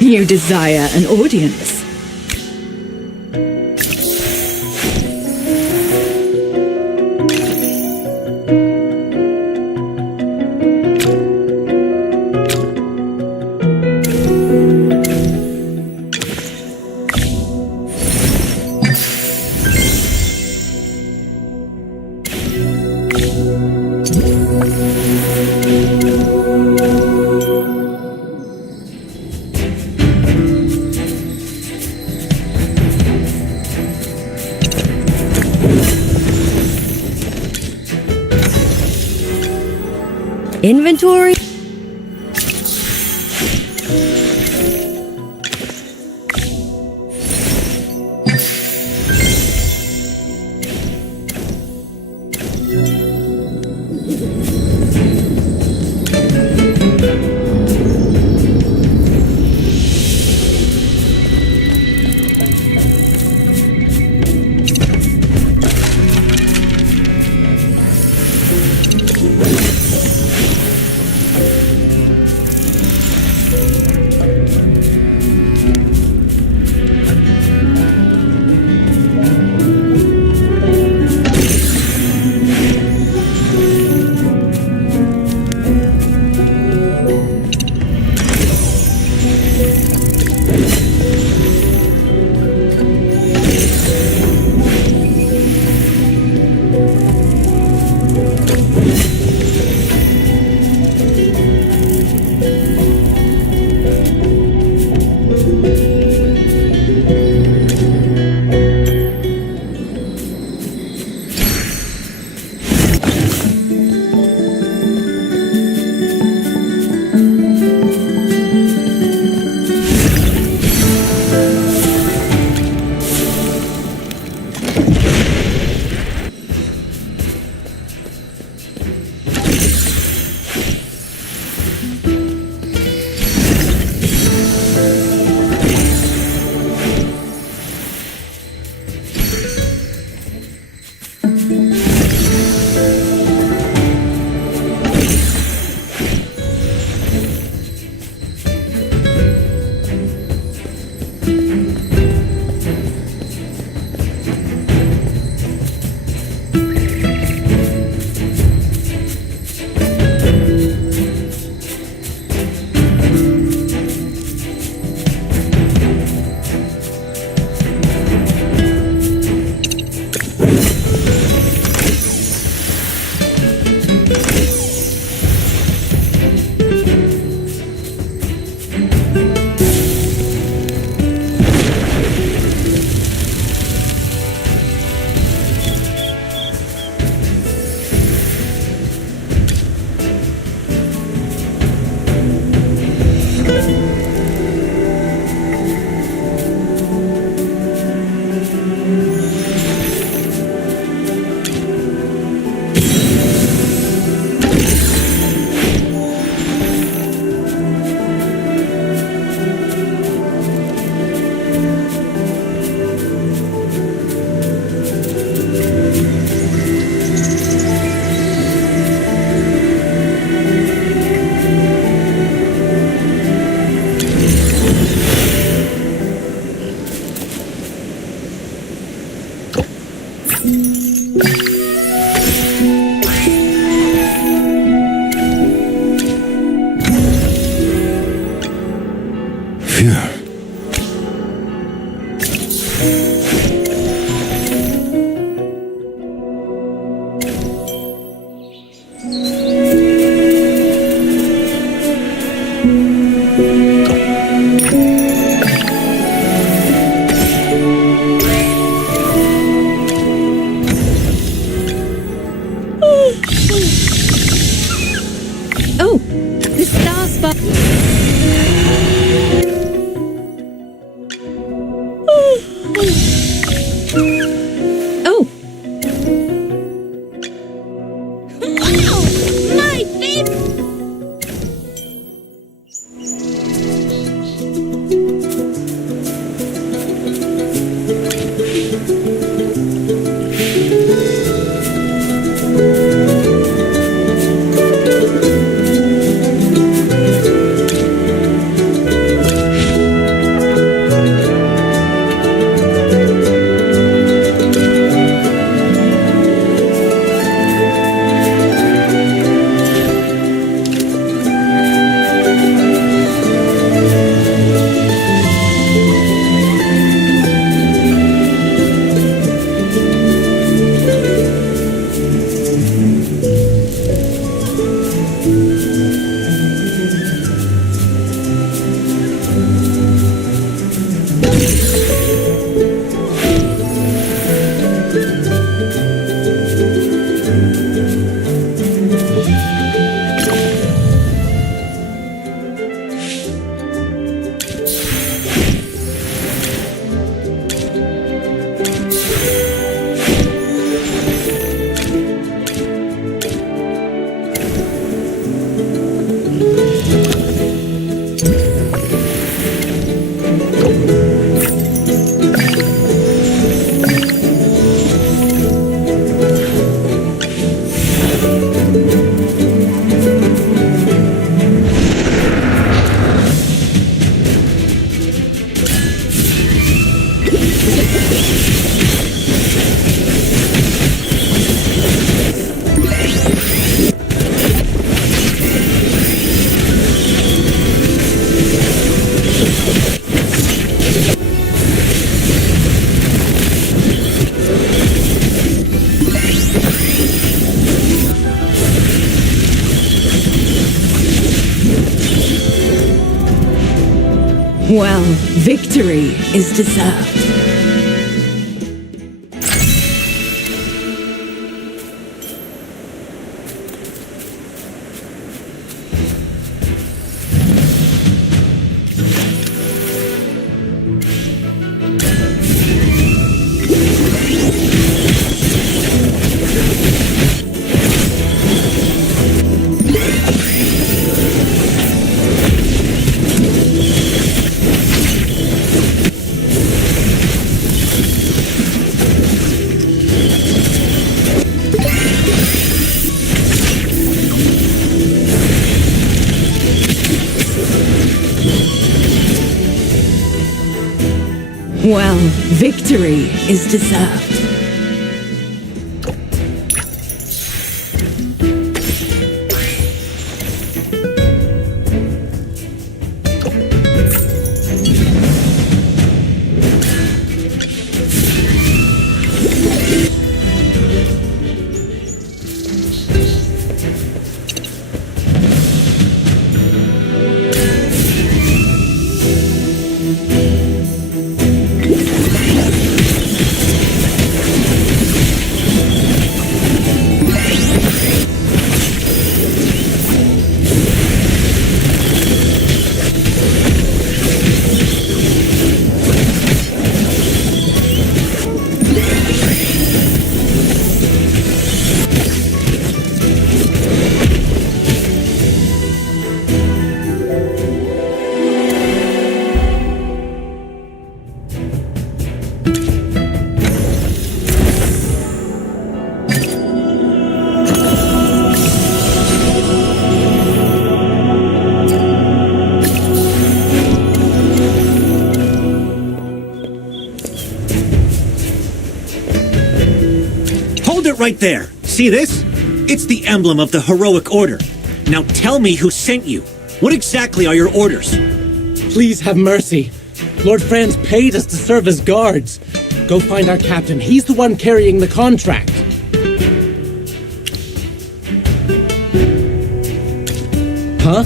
You desire an audience. Inventory? Oh, the star spot. Oh, Wow! My favorite! Well, victory is deserved. Well, victory is deserved. Right there. See this? It's the emblem of the heroic order. Now tell me who sent you. What exactly are your orders? Please have mercy. Lord Franz paid us to serve as guards. Go find our captain. He's the one carrying the contract. Huh?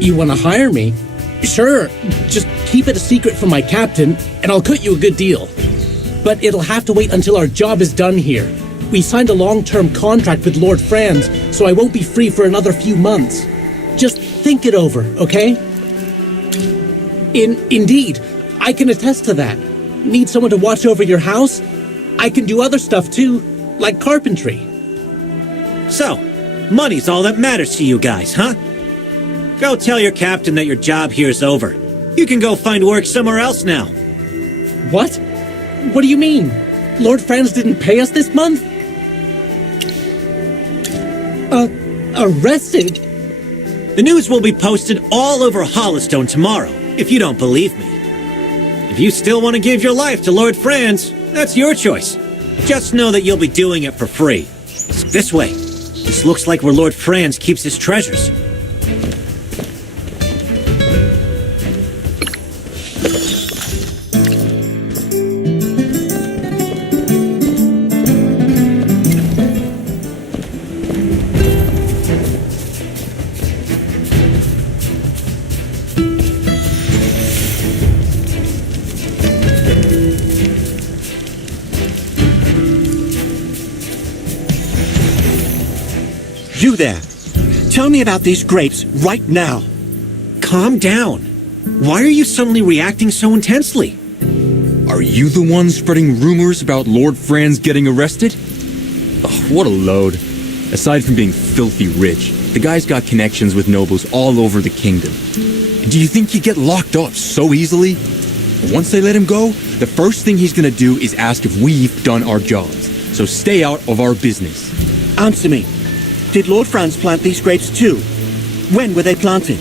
You want to hire me? Sure, just keep it a secret from my captain, and I'll cut you a good deal. But it'll have to wait until our job is done here. We signed a long-term contract with Lord Franz, so I won't be free for another few months. Just think it over, okay? Indeed, I can attest to that. Need someone to watch over your house? I can do other stuff too, like carpentry. So, money's all that matters to you guys, huh? Go tell your captain that your job here's over. You can go find work somewhere else now. What? What do you mean? Lord Franz didn't pay us this month? Arrested? The news will be posted all over Holystone tomorrow, if you don't believe me. If you still want to give your life to Lord Franz, that's your choice. Just know that you'll be doing it for free. This way. This looks like where Lord Franz keeps his treasures. You there. Tell me about these grapes right now. Calm down. Why are you suddenly reacting so intensely? Are you the one spreading rumors about Lord Franz getting arrested? Oh, what a load. Aside from being filthy rich, the guy's got connections with nobles all over the kingdom. Do you think he'd get locked up so easily? Once they let him go, the first thing he's gonna do is ask if we've done our jobs. So stay out of our business. Answer me. Did Lord Franz plant these grapes too? When were they planted?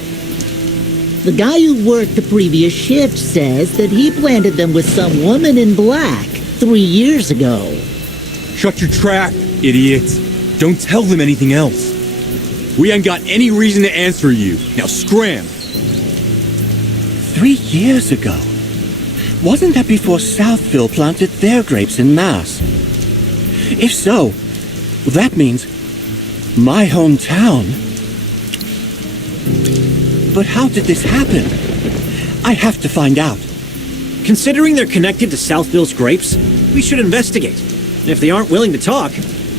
The guy who worked the previous shift says that he planted them with some woman in black 3 years ago. Shut your trap, idiots. Don't tell them anything else. We ain't got any reason to answer you. Now scram. 3 years ago? Wasn't that before Southville planted their grapes en masse? If so, that means my hometown. But how did this happen? I have to find out. Considering they're connected to Southville's grapes, we should investigate. And if they aren't willing to talk,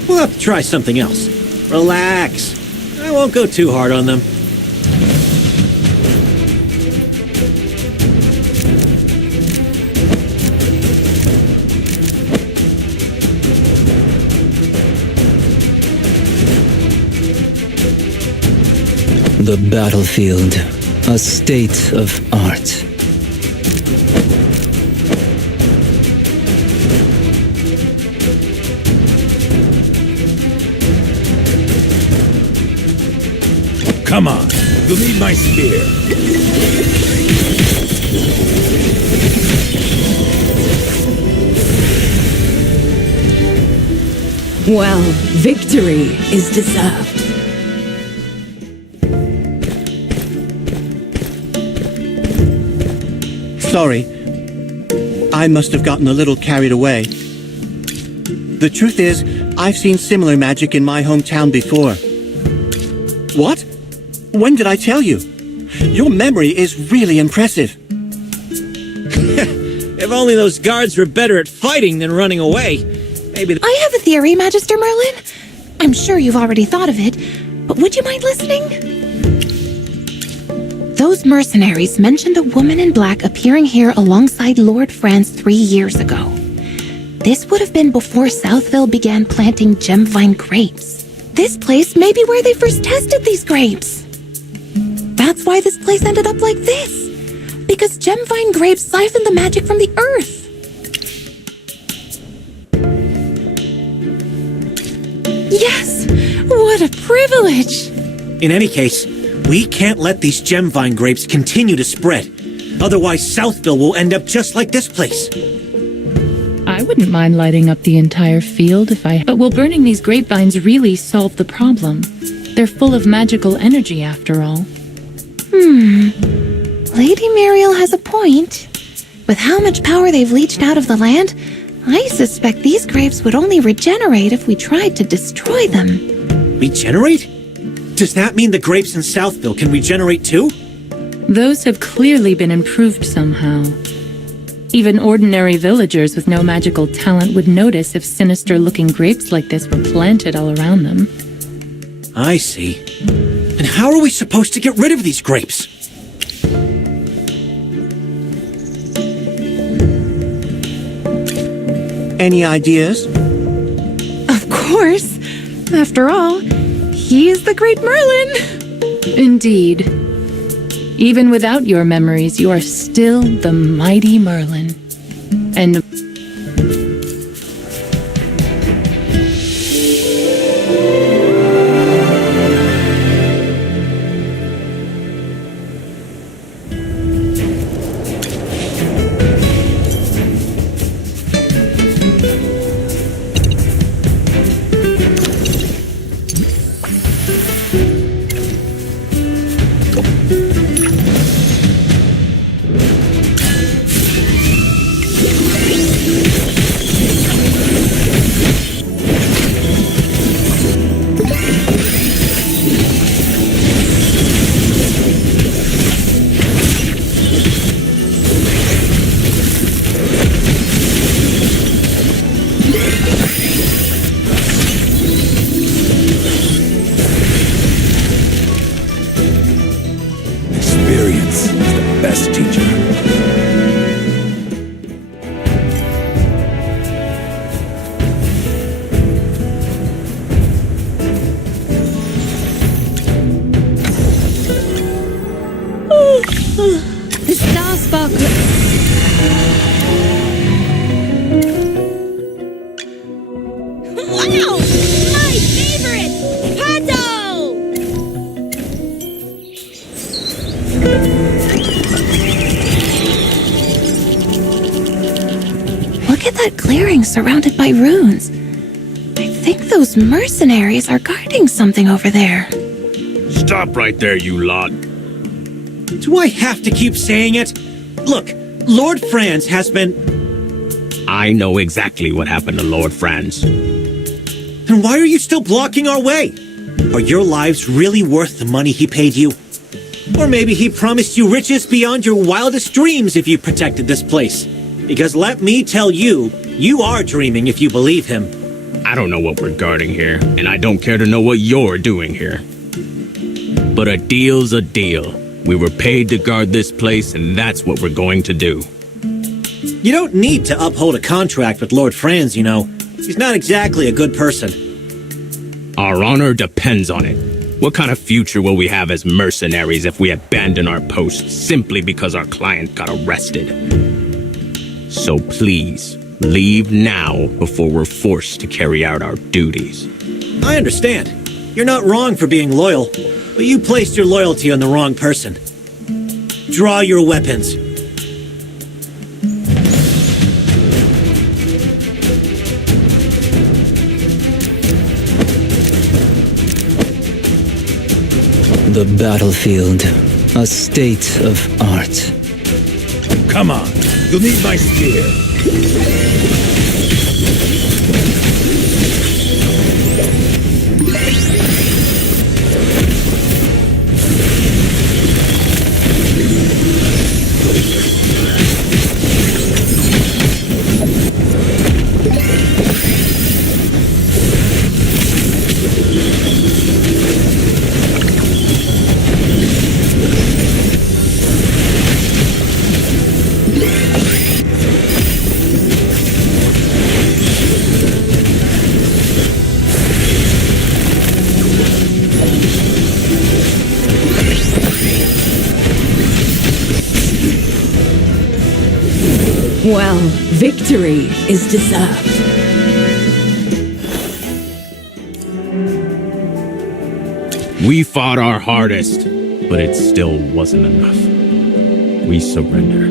we'll have to try something else. Relax. I won't go too hard on them. The battlefield, a state of art. Come on, you'll need my spear. Well, victory is deserved. Sorry. I must have gotten a little carried away. The truth is, I've seen similar magic in my hometown before. What? When did I tell you? Your memory is really impressive. If only those guards were better at fighting than running away. Maybe I have a theory, Magister Merlin. I'm sure you've already thought of it, but would you mind listening? Those mercenaries mentioned a woman in black appearing here alongside Lord Franz 3 years ago. This would have been before Southville began planting gemvine grapes. This place may be where they first tested these grapes. That's why this place ended up like this. Because gemvine grapes siphon the magic from the earth. Yes! What a privilege! In any case, we can't let these gemvine grapes continue to spread. Otherwise, Southville will end up just like this place. I wouldn't mind lighting up the entire field if I... But will burning these grapevines really solve the problem? They're full of magical energy, after all. Lady Muriel has a point. With how much power they've leached out of the land, I suspect these grapes would only regenerate if we tried to destroy them. Regenerate? Does that mean the grapes in Southville can regenerate too? Those have clearly been improved somehow. Even ordinary villagers with no magical talent would notice if sinister-looking grapes like this were planted all around them. I see. And how are we supposed to get rid of these grapes? Any ideas? Of course. After all, he is the great Merlin. Indeed. Even without your memories, you are still the mighty Merlin. And Experience is the best teacher. The star sparkler. Wow! My favorite! Pato! Look at that clearing surrounded by runes. I think those mercenaries are guarding something over there. Stop right there, you lot. Do I have to keep saying it? Look, Lord Franz has been... I know exactly what happened to Lord Franz. Then why are you still blocking our way? Are your lives really worth the money he paid you? Or maybe he promised you riches beyond your wildest dreams if you protected this place. Because let me tell you, you are dreaming if you believe him. I don't know what we're guarding here, and I don't care to know what you're doing here. But a deal's a deal. We were paid to guard this place, and that's what we're going to do. You don't need to uphold a contract with Lord Franz, you know. He's not exactly a good person. Our honor depends on it. What kind of future will we have as mercenaries if we abandon our posts simply because our client got arrested? So please, leave now before we're forced to carry out our duties. I understand. You're not wrong for being loyal, but you placed your loyalty on the wrong person. Draw your weapons. The battlefield, a state of art. Come on, you'll need my spear. Well, victory is deserved. We fought our hardest, but it still wasn't enough. We surrender.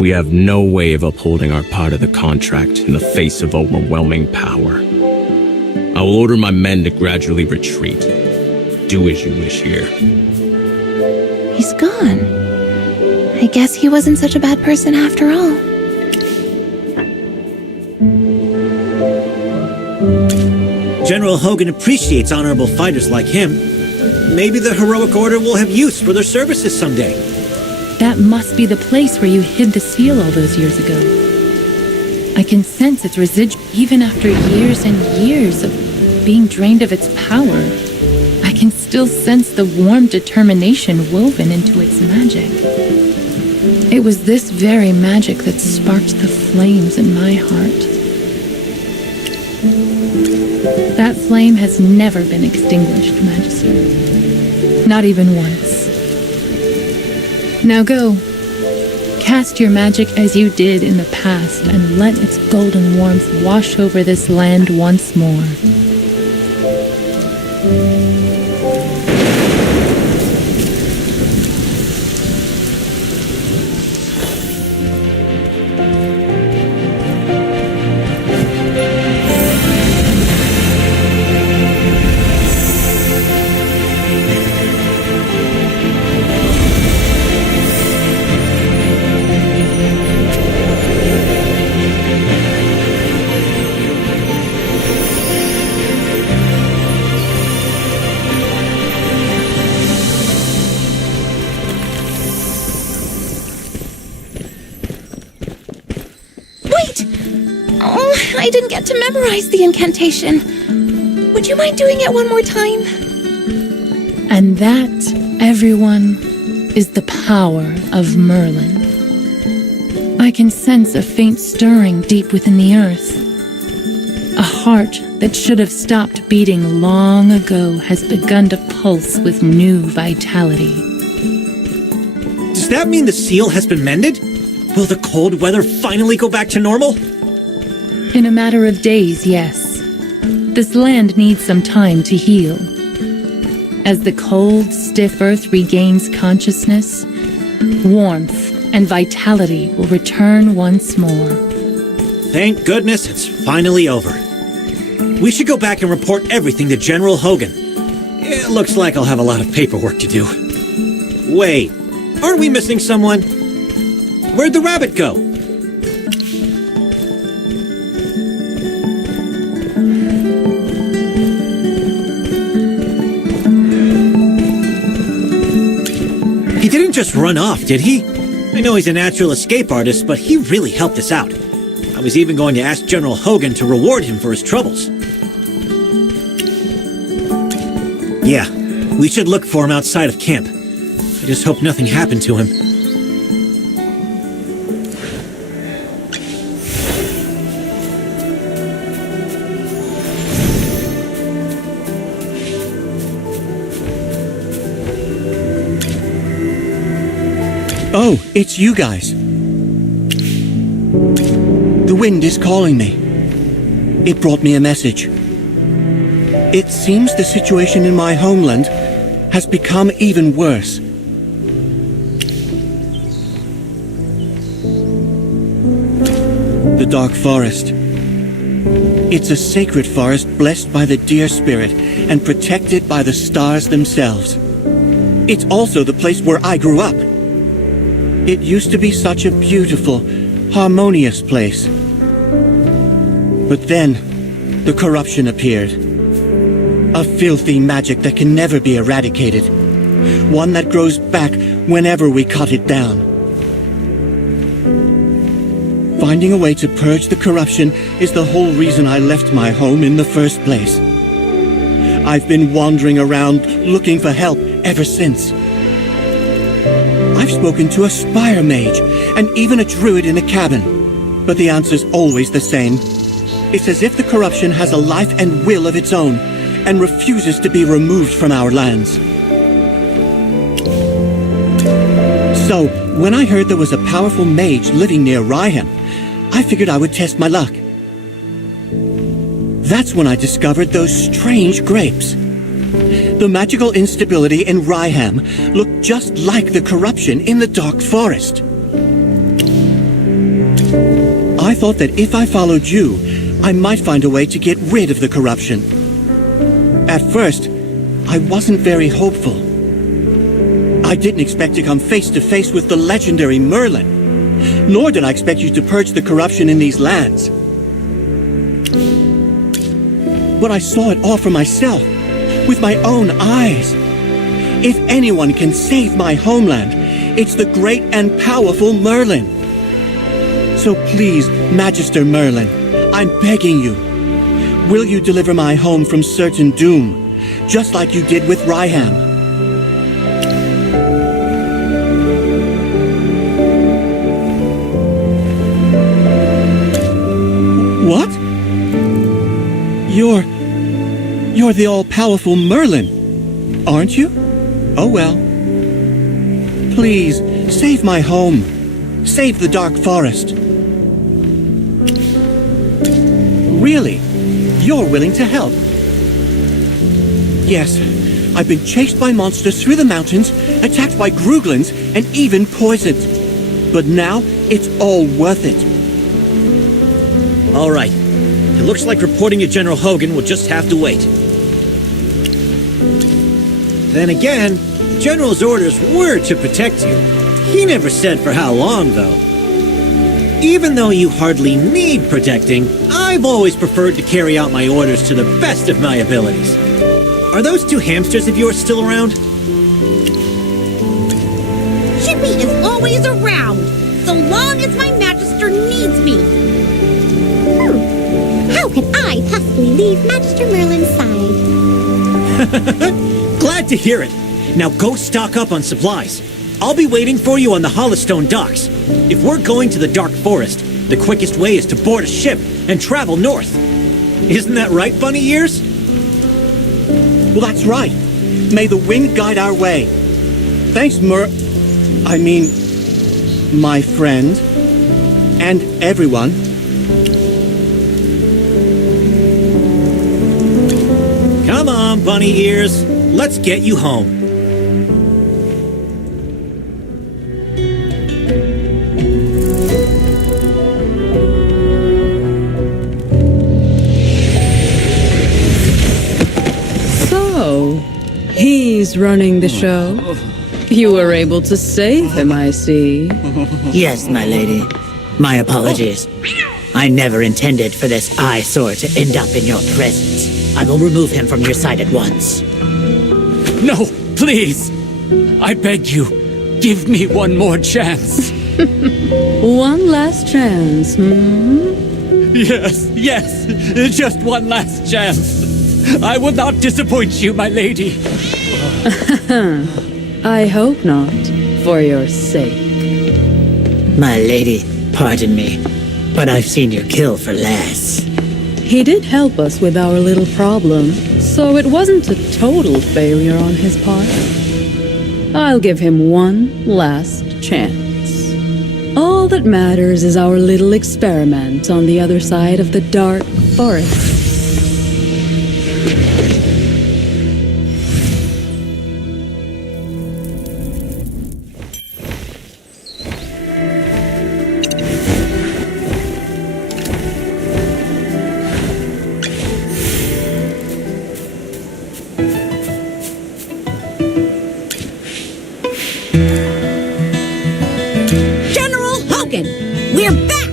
We have no way of upholding our part of the contract in the face of overwhelming power. I will order my men to gradually retreat. Do as you wish here. He's gone. I guess he wasn't such a bad person after all. General Hogan appreciates honorable fighters like him. Maybe the heroic order will have use for their services someday. That must be the place where you hid the seal all those years ago. I can sense its residual even after years and years of being drained of its power. I can still sense the warm determination woven into its magic. It was this very magic that sparked the flames in my heart. That flame has never been extinguished, Magister. Not even once. Now go. Cast your magic as you did in the past and let its golden warmth wash over this land once more. I didn't get to memorize the incantation. Would you mind doing it one more time? And that, everyone, is the power of Merlin. I can sense a faint stirring deep within the earth. A heart that should have stopped beating long ago has begun to pulse with new vitality. Does that mean the seal has been mended? Will the cold weather finally go back to normal? In a matter of days, yes. This land needs some time to heal. As the cold, stiff earth regains consciousness, warmth and vitality will return once more. Thank goodness it's finally over. We should go back and report everything to General Hogan. It looks like I'll have a lot of paperwork to do. Wait, aren't we missing someone? Where'd the rabbit go? He didn't just run off, did he? I know he's a natural escape artist, but he really helped us out. I was even going to ask General Hogan to reward him for his troubles. Yeah, we should look for him outside of camp. I just hope nothing happened to him. Oh, it's you guys. The wind is calling me. It brought me a message. It seems the situation in my homeland has become even worse. The Dark Forest. It's a sacred forest blessed by the deer spirit and protected by the stars themselves. It's also the place where I grew up. It used to be such a beautiful, harmonious place. But then, the corruption appeared. A filthy magic that can never be eradicated. One that grows back whenever we cut it down. Finding a way to purge the corruption is the whole reason I left my home in the first place. I've been wandering around looking for help ever since. I've spoken to a spire mage and even a druid in a cabin, but the answer's always the same. It's as if the corruption has a life and will of its own and refuses to be removed from our lands. So, when I heard there was a powerful mage living near Ryham, I figured I would test my luck. That's when I discovered those strange grapes. The magical instability in Ryham looked just like the corruption in the Dark Forest. I thought that if I followed you, I might find a way to get rid of the corruption. At first, I wasn't very hopeful. I didn't expect to come face to face with the legendary Merlin, nor did I expect you to purge the corruption in these lands. but I saw it all for myself, with my own eyes. If anyone can save my homeland, it's the great and powerful Merlin. So please, Magister Merlin, I'm begging you, will you deliver my home from certain doom, just like you did with Ryham? What? You're the all-powerful Merlin, aren't you? Oh well. Please, save my home. Save the Dark Forest. Really? You're willing to help? Yes, I've been chased by monsters through the mountains, attacked by Gruglins, and even poisoned. But now, it's all worth it. All right. It looks like reporting to General Hogan will just have to wait. Then again, General's orders were to protect you. He never said for how long, though. Even though you hardly need protecting, I've always preferred to carry out my orders to the best of my abilities. Are those two hamsters of yours still around? Chippy is always around, so long as my Magister needs me. How can I possibly leave Magister Merlin's side? Glad to hear it. Now go stock up on supplies. I'll be waiting for you on the Hollowstone docks. If we're going to the Dark Forest, the quickest way is to board a ship and travel north. Isn't that right, Bunny Ears? Well, that's right. May the wind guide our way. Thanks, my friend. And everyone. Come on, Bunny Ears. Let's get you home. So, he's running the show. You were able to save him, I see. Yes, my lady. My apologies. I never intended for this eyesore to end up in your presence. I will remove him from your sight at once. No, please! I beg you, give me one more chance. One last chance, Yes, just one last chance. I will not disappoint you, my lady. I hope not, for your sake. My lady, pardon me, but I've seen you kill for less. He did help us with our little problem, so it wasn't a total failure on his part. I'll give him one last chance. All that matters is our little experiment on the other side of the Dark Forest. We're back!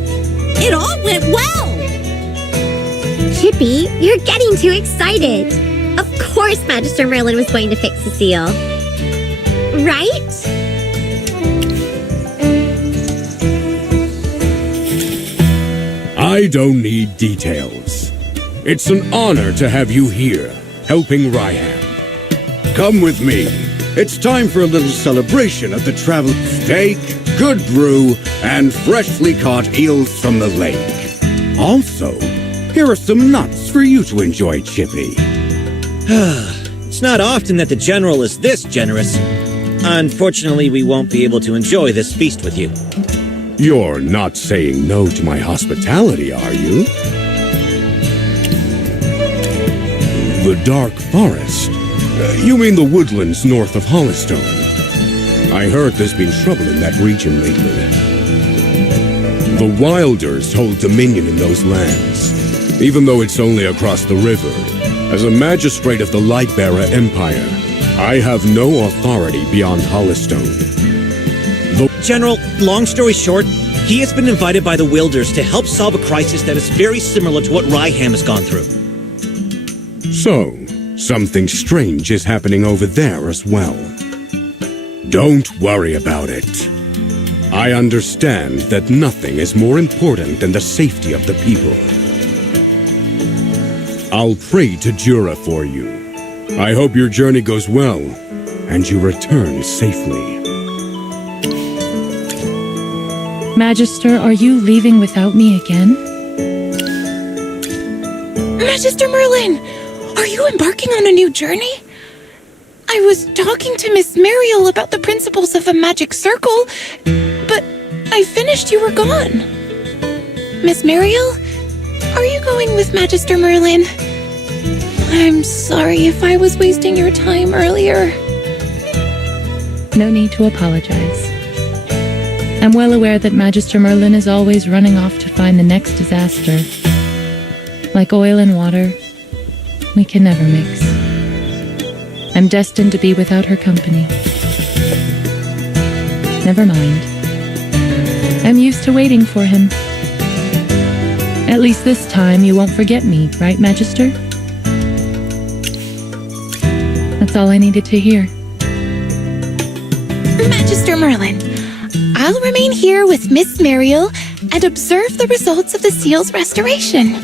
It all went well! Chippy, you're getting too excited. Of course Magister Merlin was going to fix the seal. Right? I don't need details. It's an honor to have you here, helping Ryham. Come with me. It's time for a little celebration of the travel steak, good brew, and freshly caught eels from the lake. Also, here are some nuts for you to enjoy, Chippy. It's not often that the General is this generous. Unfortunately, we won't be able to enjoy this feast with you. You're not saying no to my hospitality, are you? The Dark Forest? You mean the woodlands north of Hollowstone? I heard there's been trouble in that region lately. The Wilders hold dominion in those lands, even though it's only across the river. As a magistrate of the Lightbearer Empire, I have no authority beyond Hollowstone. General, long story short, he has been invited by the Wilders to help solve a crisis that is very similar to what Ryham has gone through. So, something strange is happening over there as well. Don't worry about it. I understand that nothing is more important than the safety of the people. I'll pray to Jura for you. I hope your journey goes well, and you return safely. Magister, are you leaving without me again? Magister Merlin, are you embarking on a new journey? I was talking to Miss Mariel about the principles of a magic circle, but I finished you were gone. Miss Mariel, are you going with Magister Merlin? I'm sorry if I was wasting your time earlier. No need to apologize. I'm well aware that Magister Merlin is always running off to find the next disaster. Like oil and water, we can never mix. I'm destined to be without her company. Never mind. I'm used to waiting for him. At least this time you won't forget me, right, Magister? That's all I needed to hear. Magister Merlin, I'll remain here with Miss Mariel and observe the results of the seal's restoration.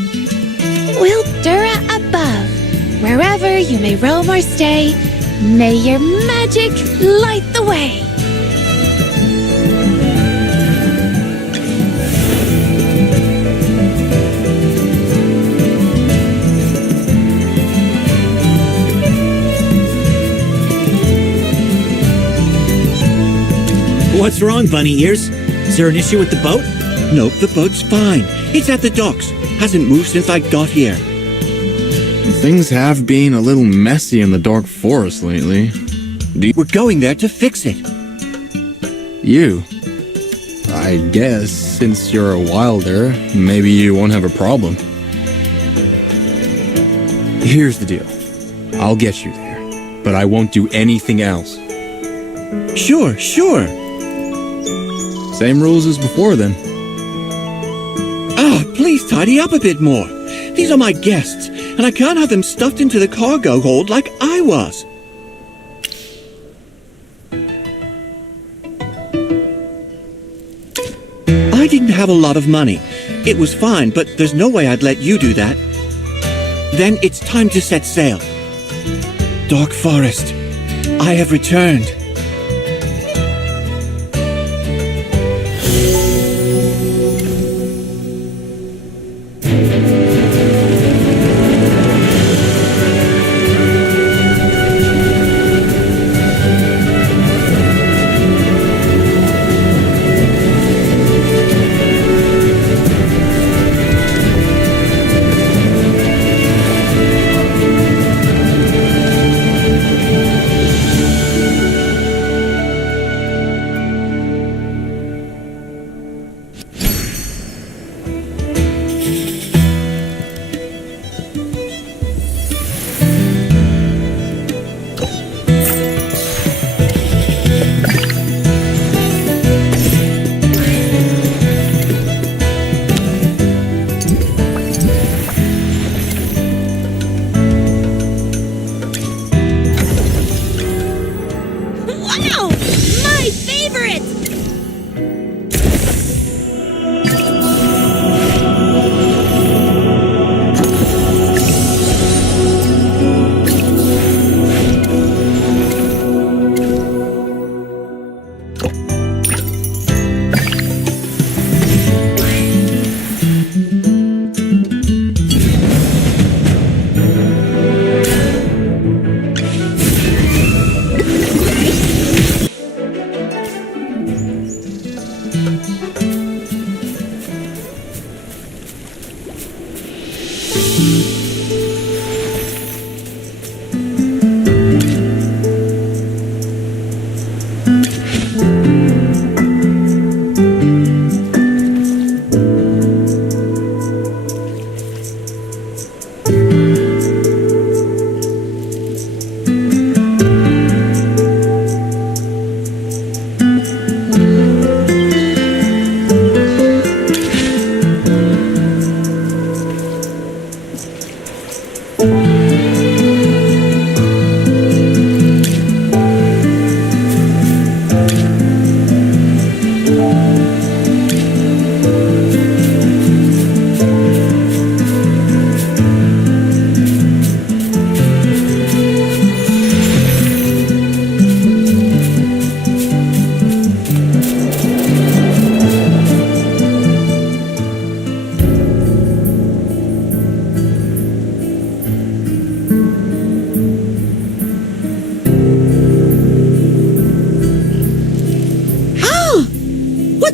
Wildura above, wherever you may roam or stay, may your magic light the way. What's wrong, Bunny Ears? Is there an issue with the boat? Nope, the boat's fine. It's at the docks. Hasn't moved since I got here. Things have been a little messy in the dark forest lately. We're going there to fix it. You? I guess, since you're a wilder, maybe you won't have a problem. Here's the deal. I'll get you there, but I won't do anything else. Sure. Same rules as before, then. Please tidy up a bit more. These are my guests, and I can't have them stuffed into the cargo hold like I was. I didn't have a lot of money. It was fine, but there's no way I'd let you do that. Then it's time to set sail. Dark Forest, I have returned.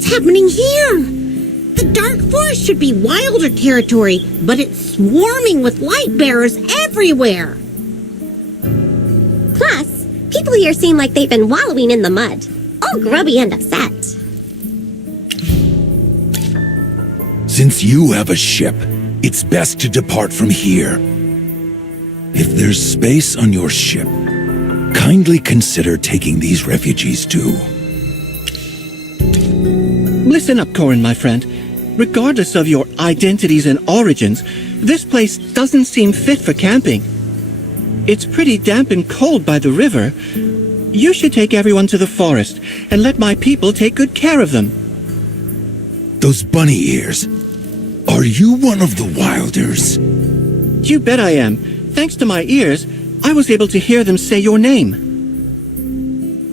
What's happening here? The Dark Forest should be wilder territory, but it's swarming with light bearers everywhere. Plus, people here seem like they've been wallowing in the mud, all grubby and upset. Since you have a ship, it's best to depart from here. If there's space on your ship, kindly consider taking these refugees too. Listen up, Corin, my friend. Regardless of your identities and origins, this place doesn't seem fit for camping. It's pretty damp and cold by the river. You should take everyone to the forest and let my people take good care of them. Those bunny ears. Are you one of the Wilders? You bet I am. Thanks to my ears, I was able to hear them say your name.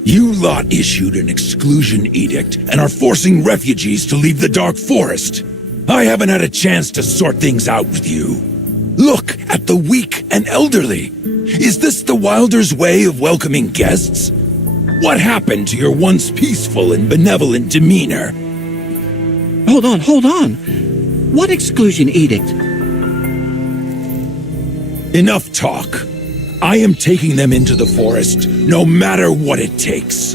You lot issued an exclusion edict and are forcing refugees to leave the Dark Forest. I haven't had a chance to sort things out with you. Look at the weak and elderly. Is this the Wilders' way of welcoming guests? What happened to your once peaceful and benevolent demeanor? Hold on. What exclusion edict? Enough talk. I am taking them into the forest, no matter what it takes.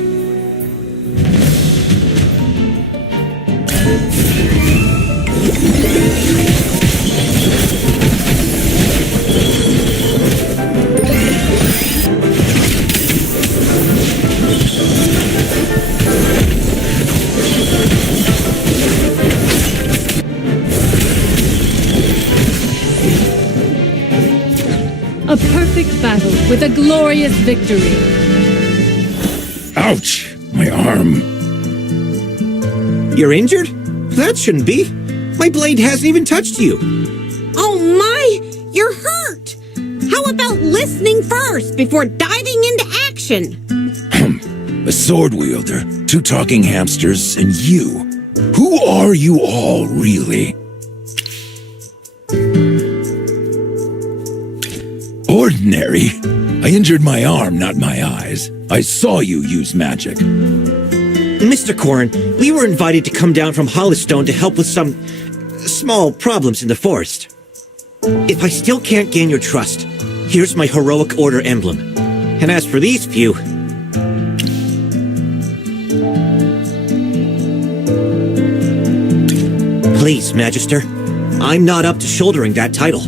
A perfect battle with a glorious victory. Ouch! My arm. You're injured? That shouldn't be. My blade hasn't even touched you. Oh my! You're hurt! How about listening first before diving into action? A sword wielder, 2 talking hamsters, and you. Who are you all, really? Ordinary? I injured my arm, not my eyes. I saw you use magic. Mr. Corin, we were invited to come down from Hollowstone to help with some small problems in the forest. If I still can't gain your trust, here's my heroic order emblem. And as for these few... Please, Magister, I'm not up to shouldering that title.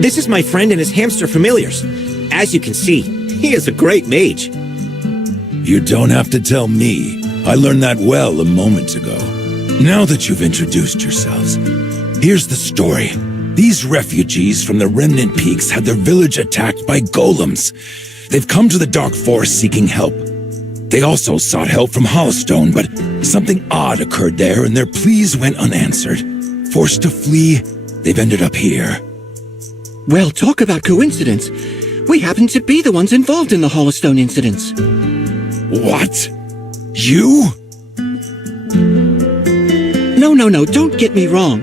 This is my friend and his hamster familiars. As you can see, he is a great mage. You don't have to tell me. I learned that well a moment ago. Now that you've introduced yourselves, here's the story. These refugees from the Remnant Peaks had their village attacked by golems. They've come to the Dark Forest seeking help. They also sought help from Hollowstone, but something odd occurred there and their pleas went unanswered. Forced to flee, they've ended up here. Well, talk about coincidence. We happen to be the ones involved in the Hollowstone incidents. What? You? No, don't get me wrong.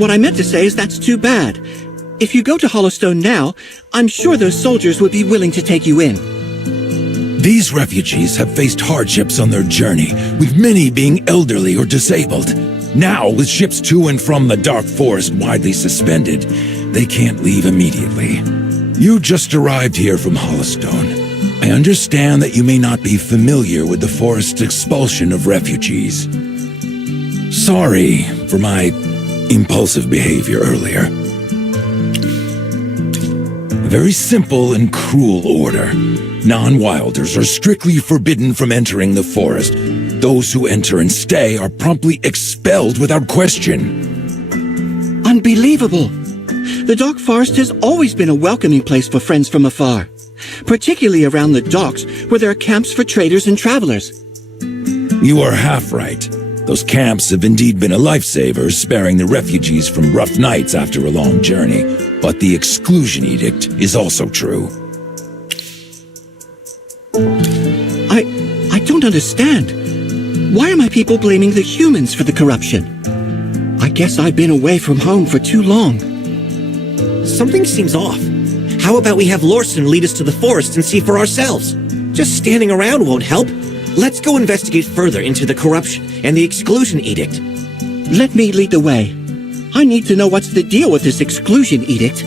What I meant to say is that's too bad. If you go to Hollowstone now, I'm sure those soldiers would be willing to take you in. These refugees have faced hardships on their journey, with many being elderly or disabled. Now, with ships to and from the Dark Forest widely suspended, they can't leave immediately. You just arrived here from Hollowstone. I understand that you may not be familiar with the forest's expulsion of refugees. Sorry for my impulsive behavior earlier. A very simple and cruel order. Non-wilders are strictly forbidden from entering the forest. Those who enter and stay are promptly expelled without question. Unbelievable! The Dark Forest has always been a welcoming place for friends from afar, particularly around the docks where there are camps for traders and travelers. You are half right. Those camps have indeed been a lifesaver, sparing the refugees from rough nights after a long journey. But the exclusion edict is also true. I don't understand. Why are my people blaming the humans for the corruption? I guess I've been away from home for too long. Something seems off. How about we have Lorson lead us to the forest and see for ourselves? Just standing around won't help. Let's go investigate further into the corruption and the exclusion edict. Let me lead the way. I need to know what's the deal with this exclusion edict.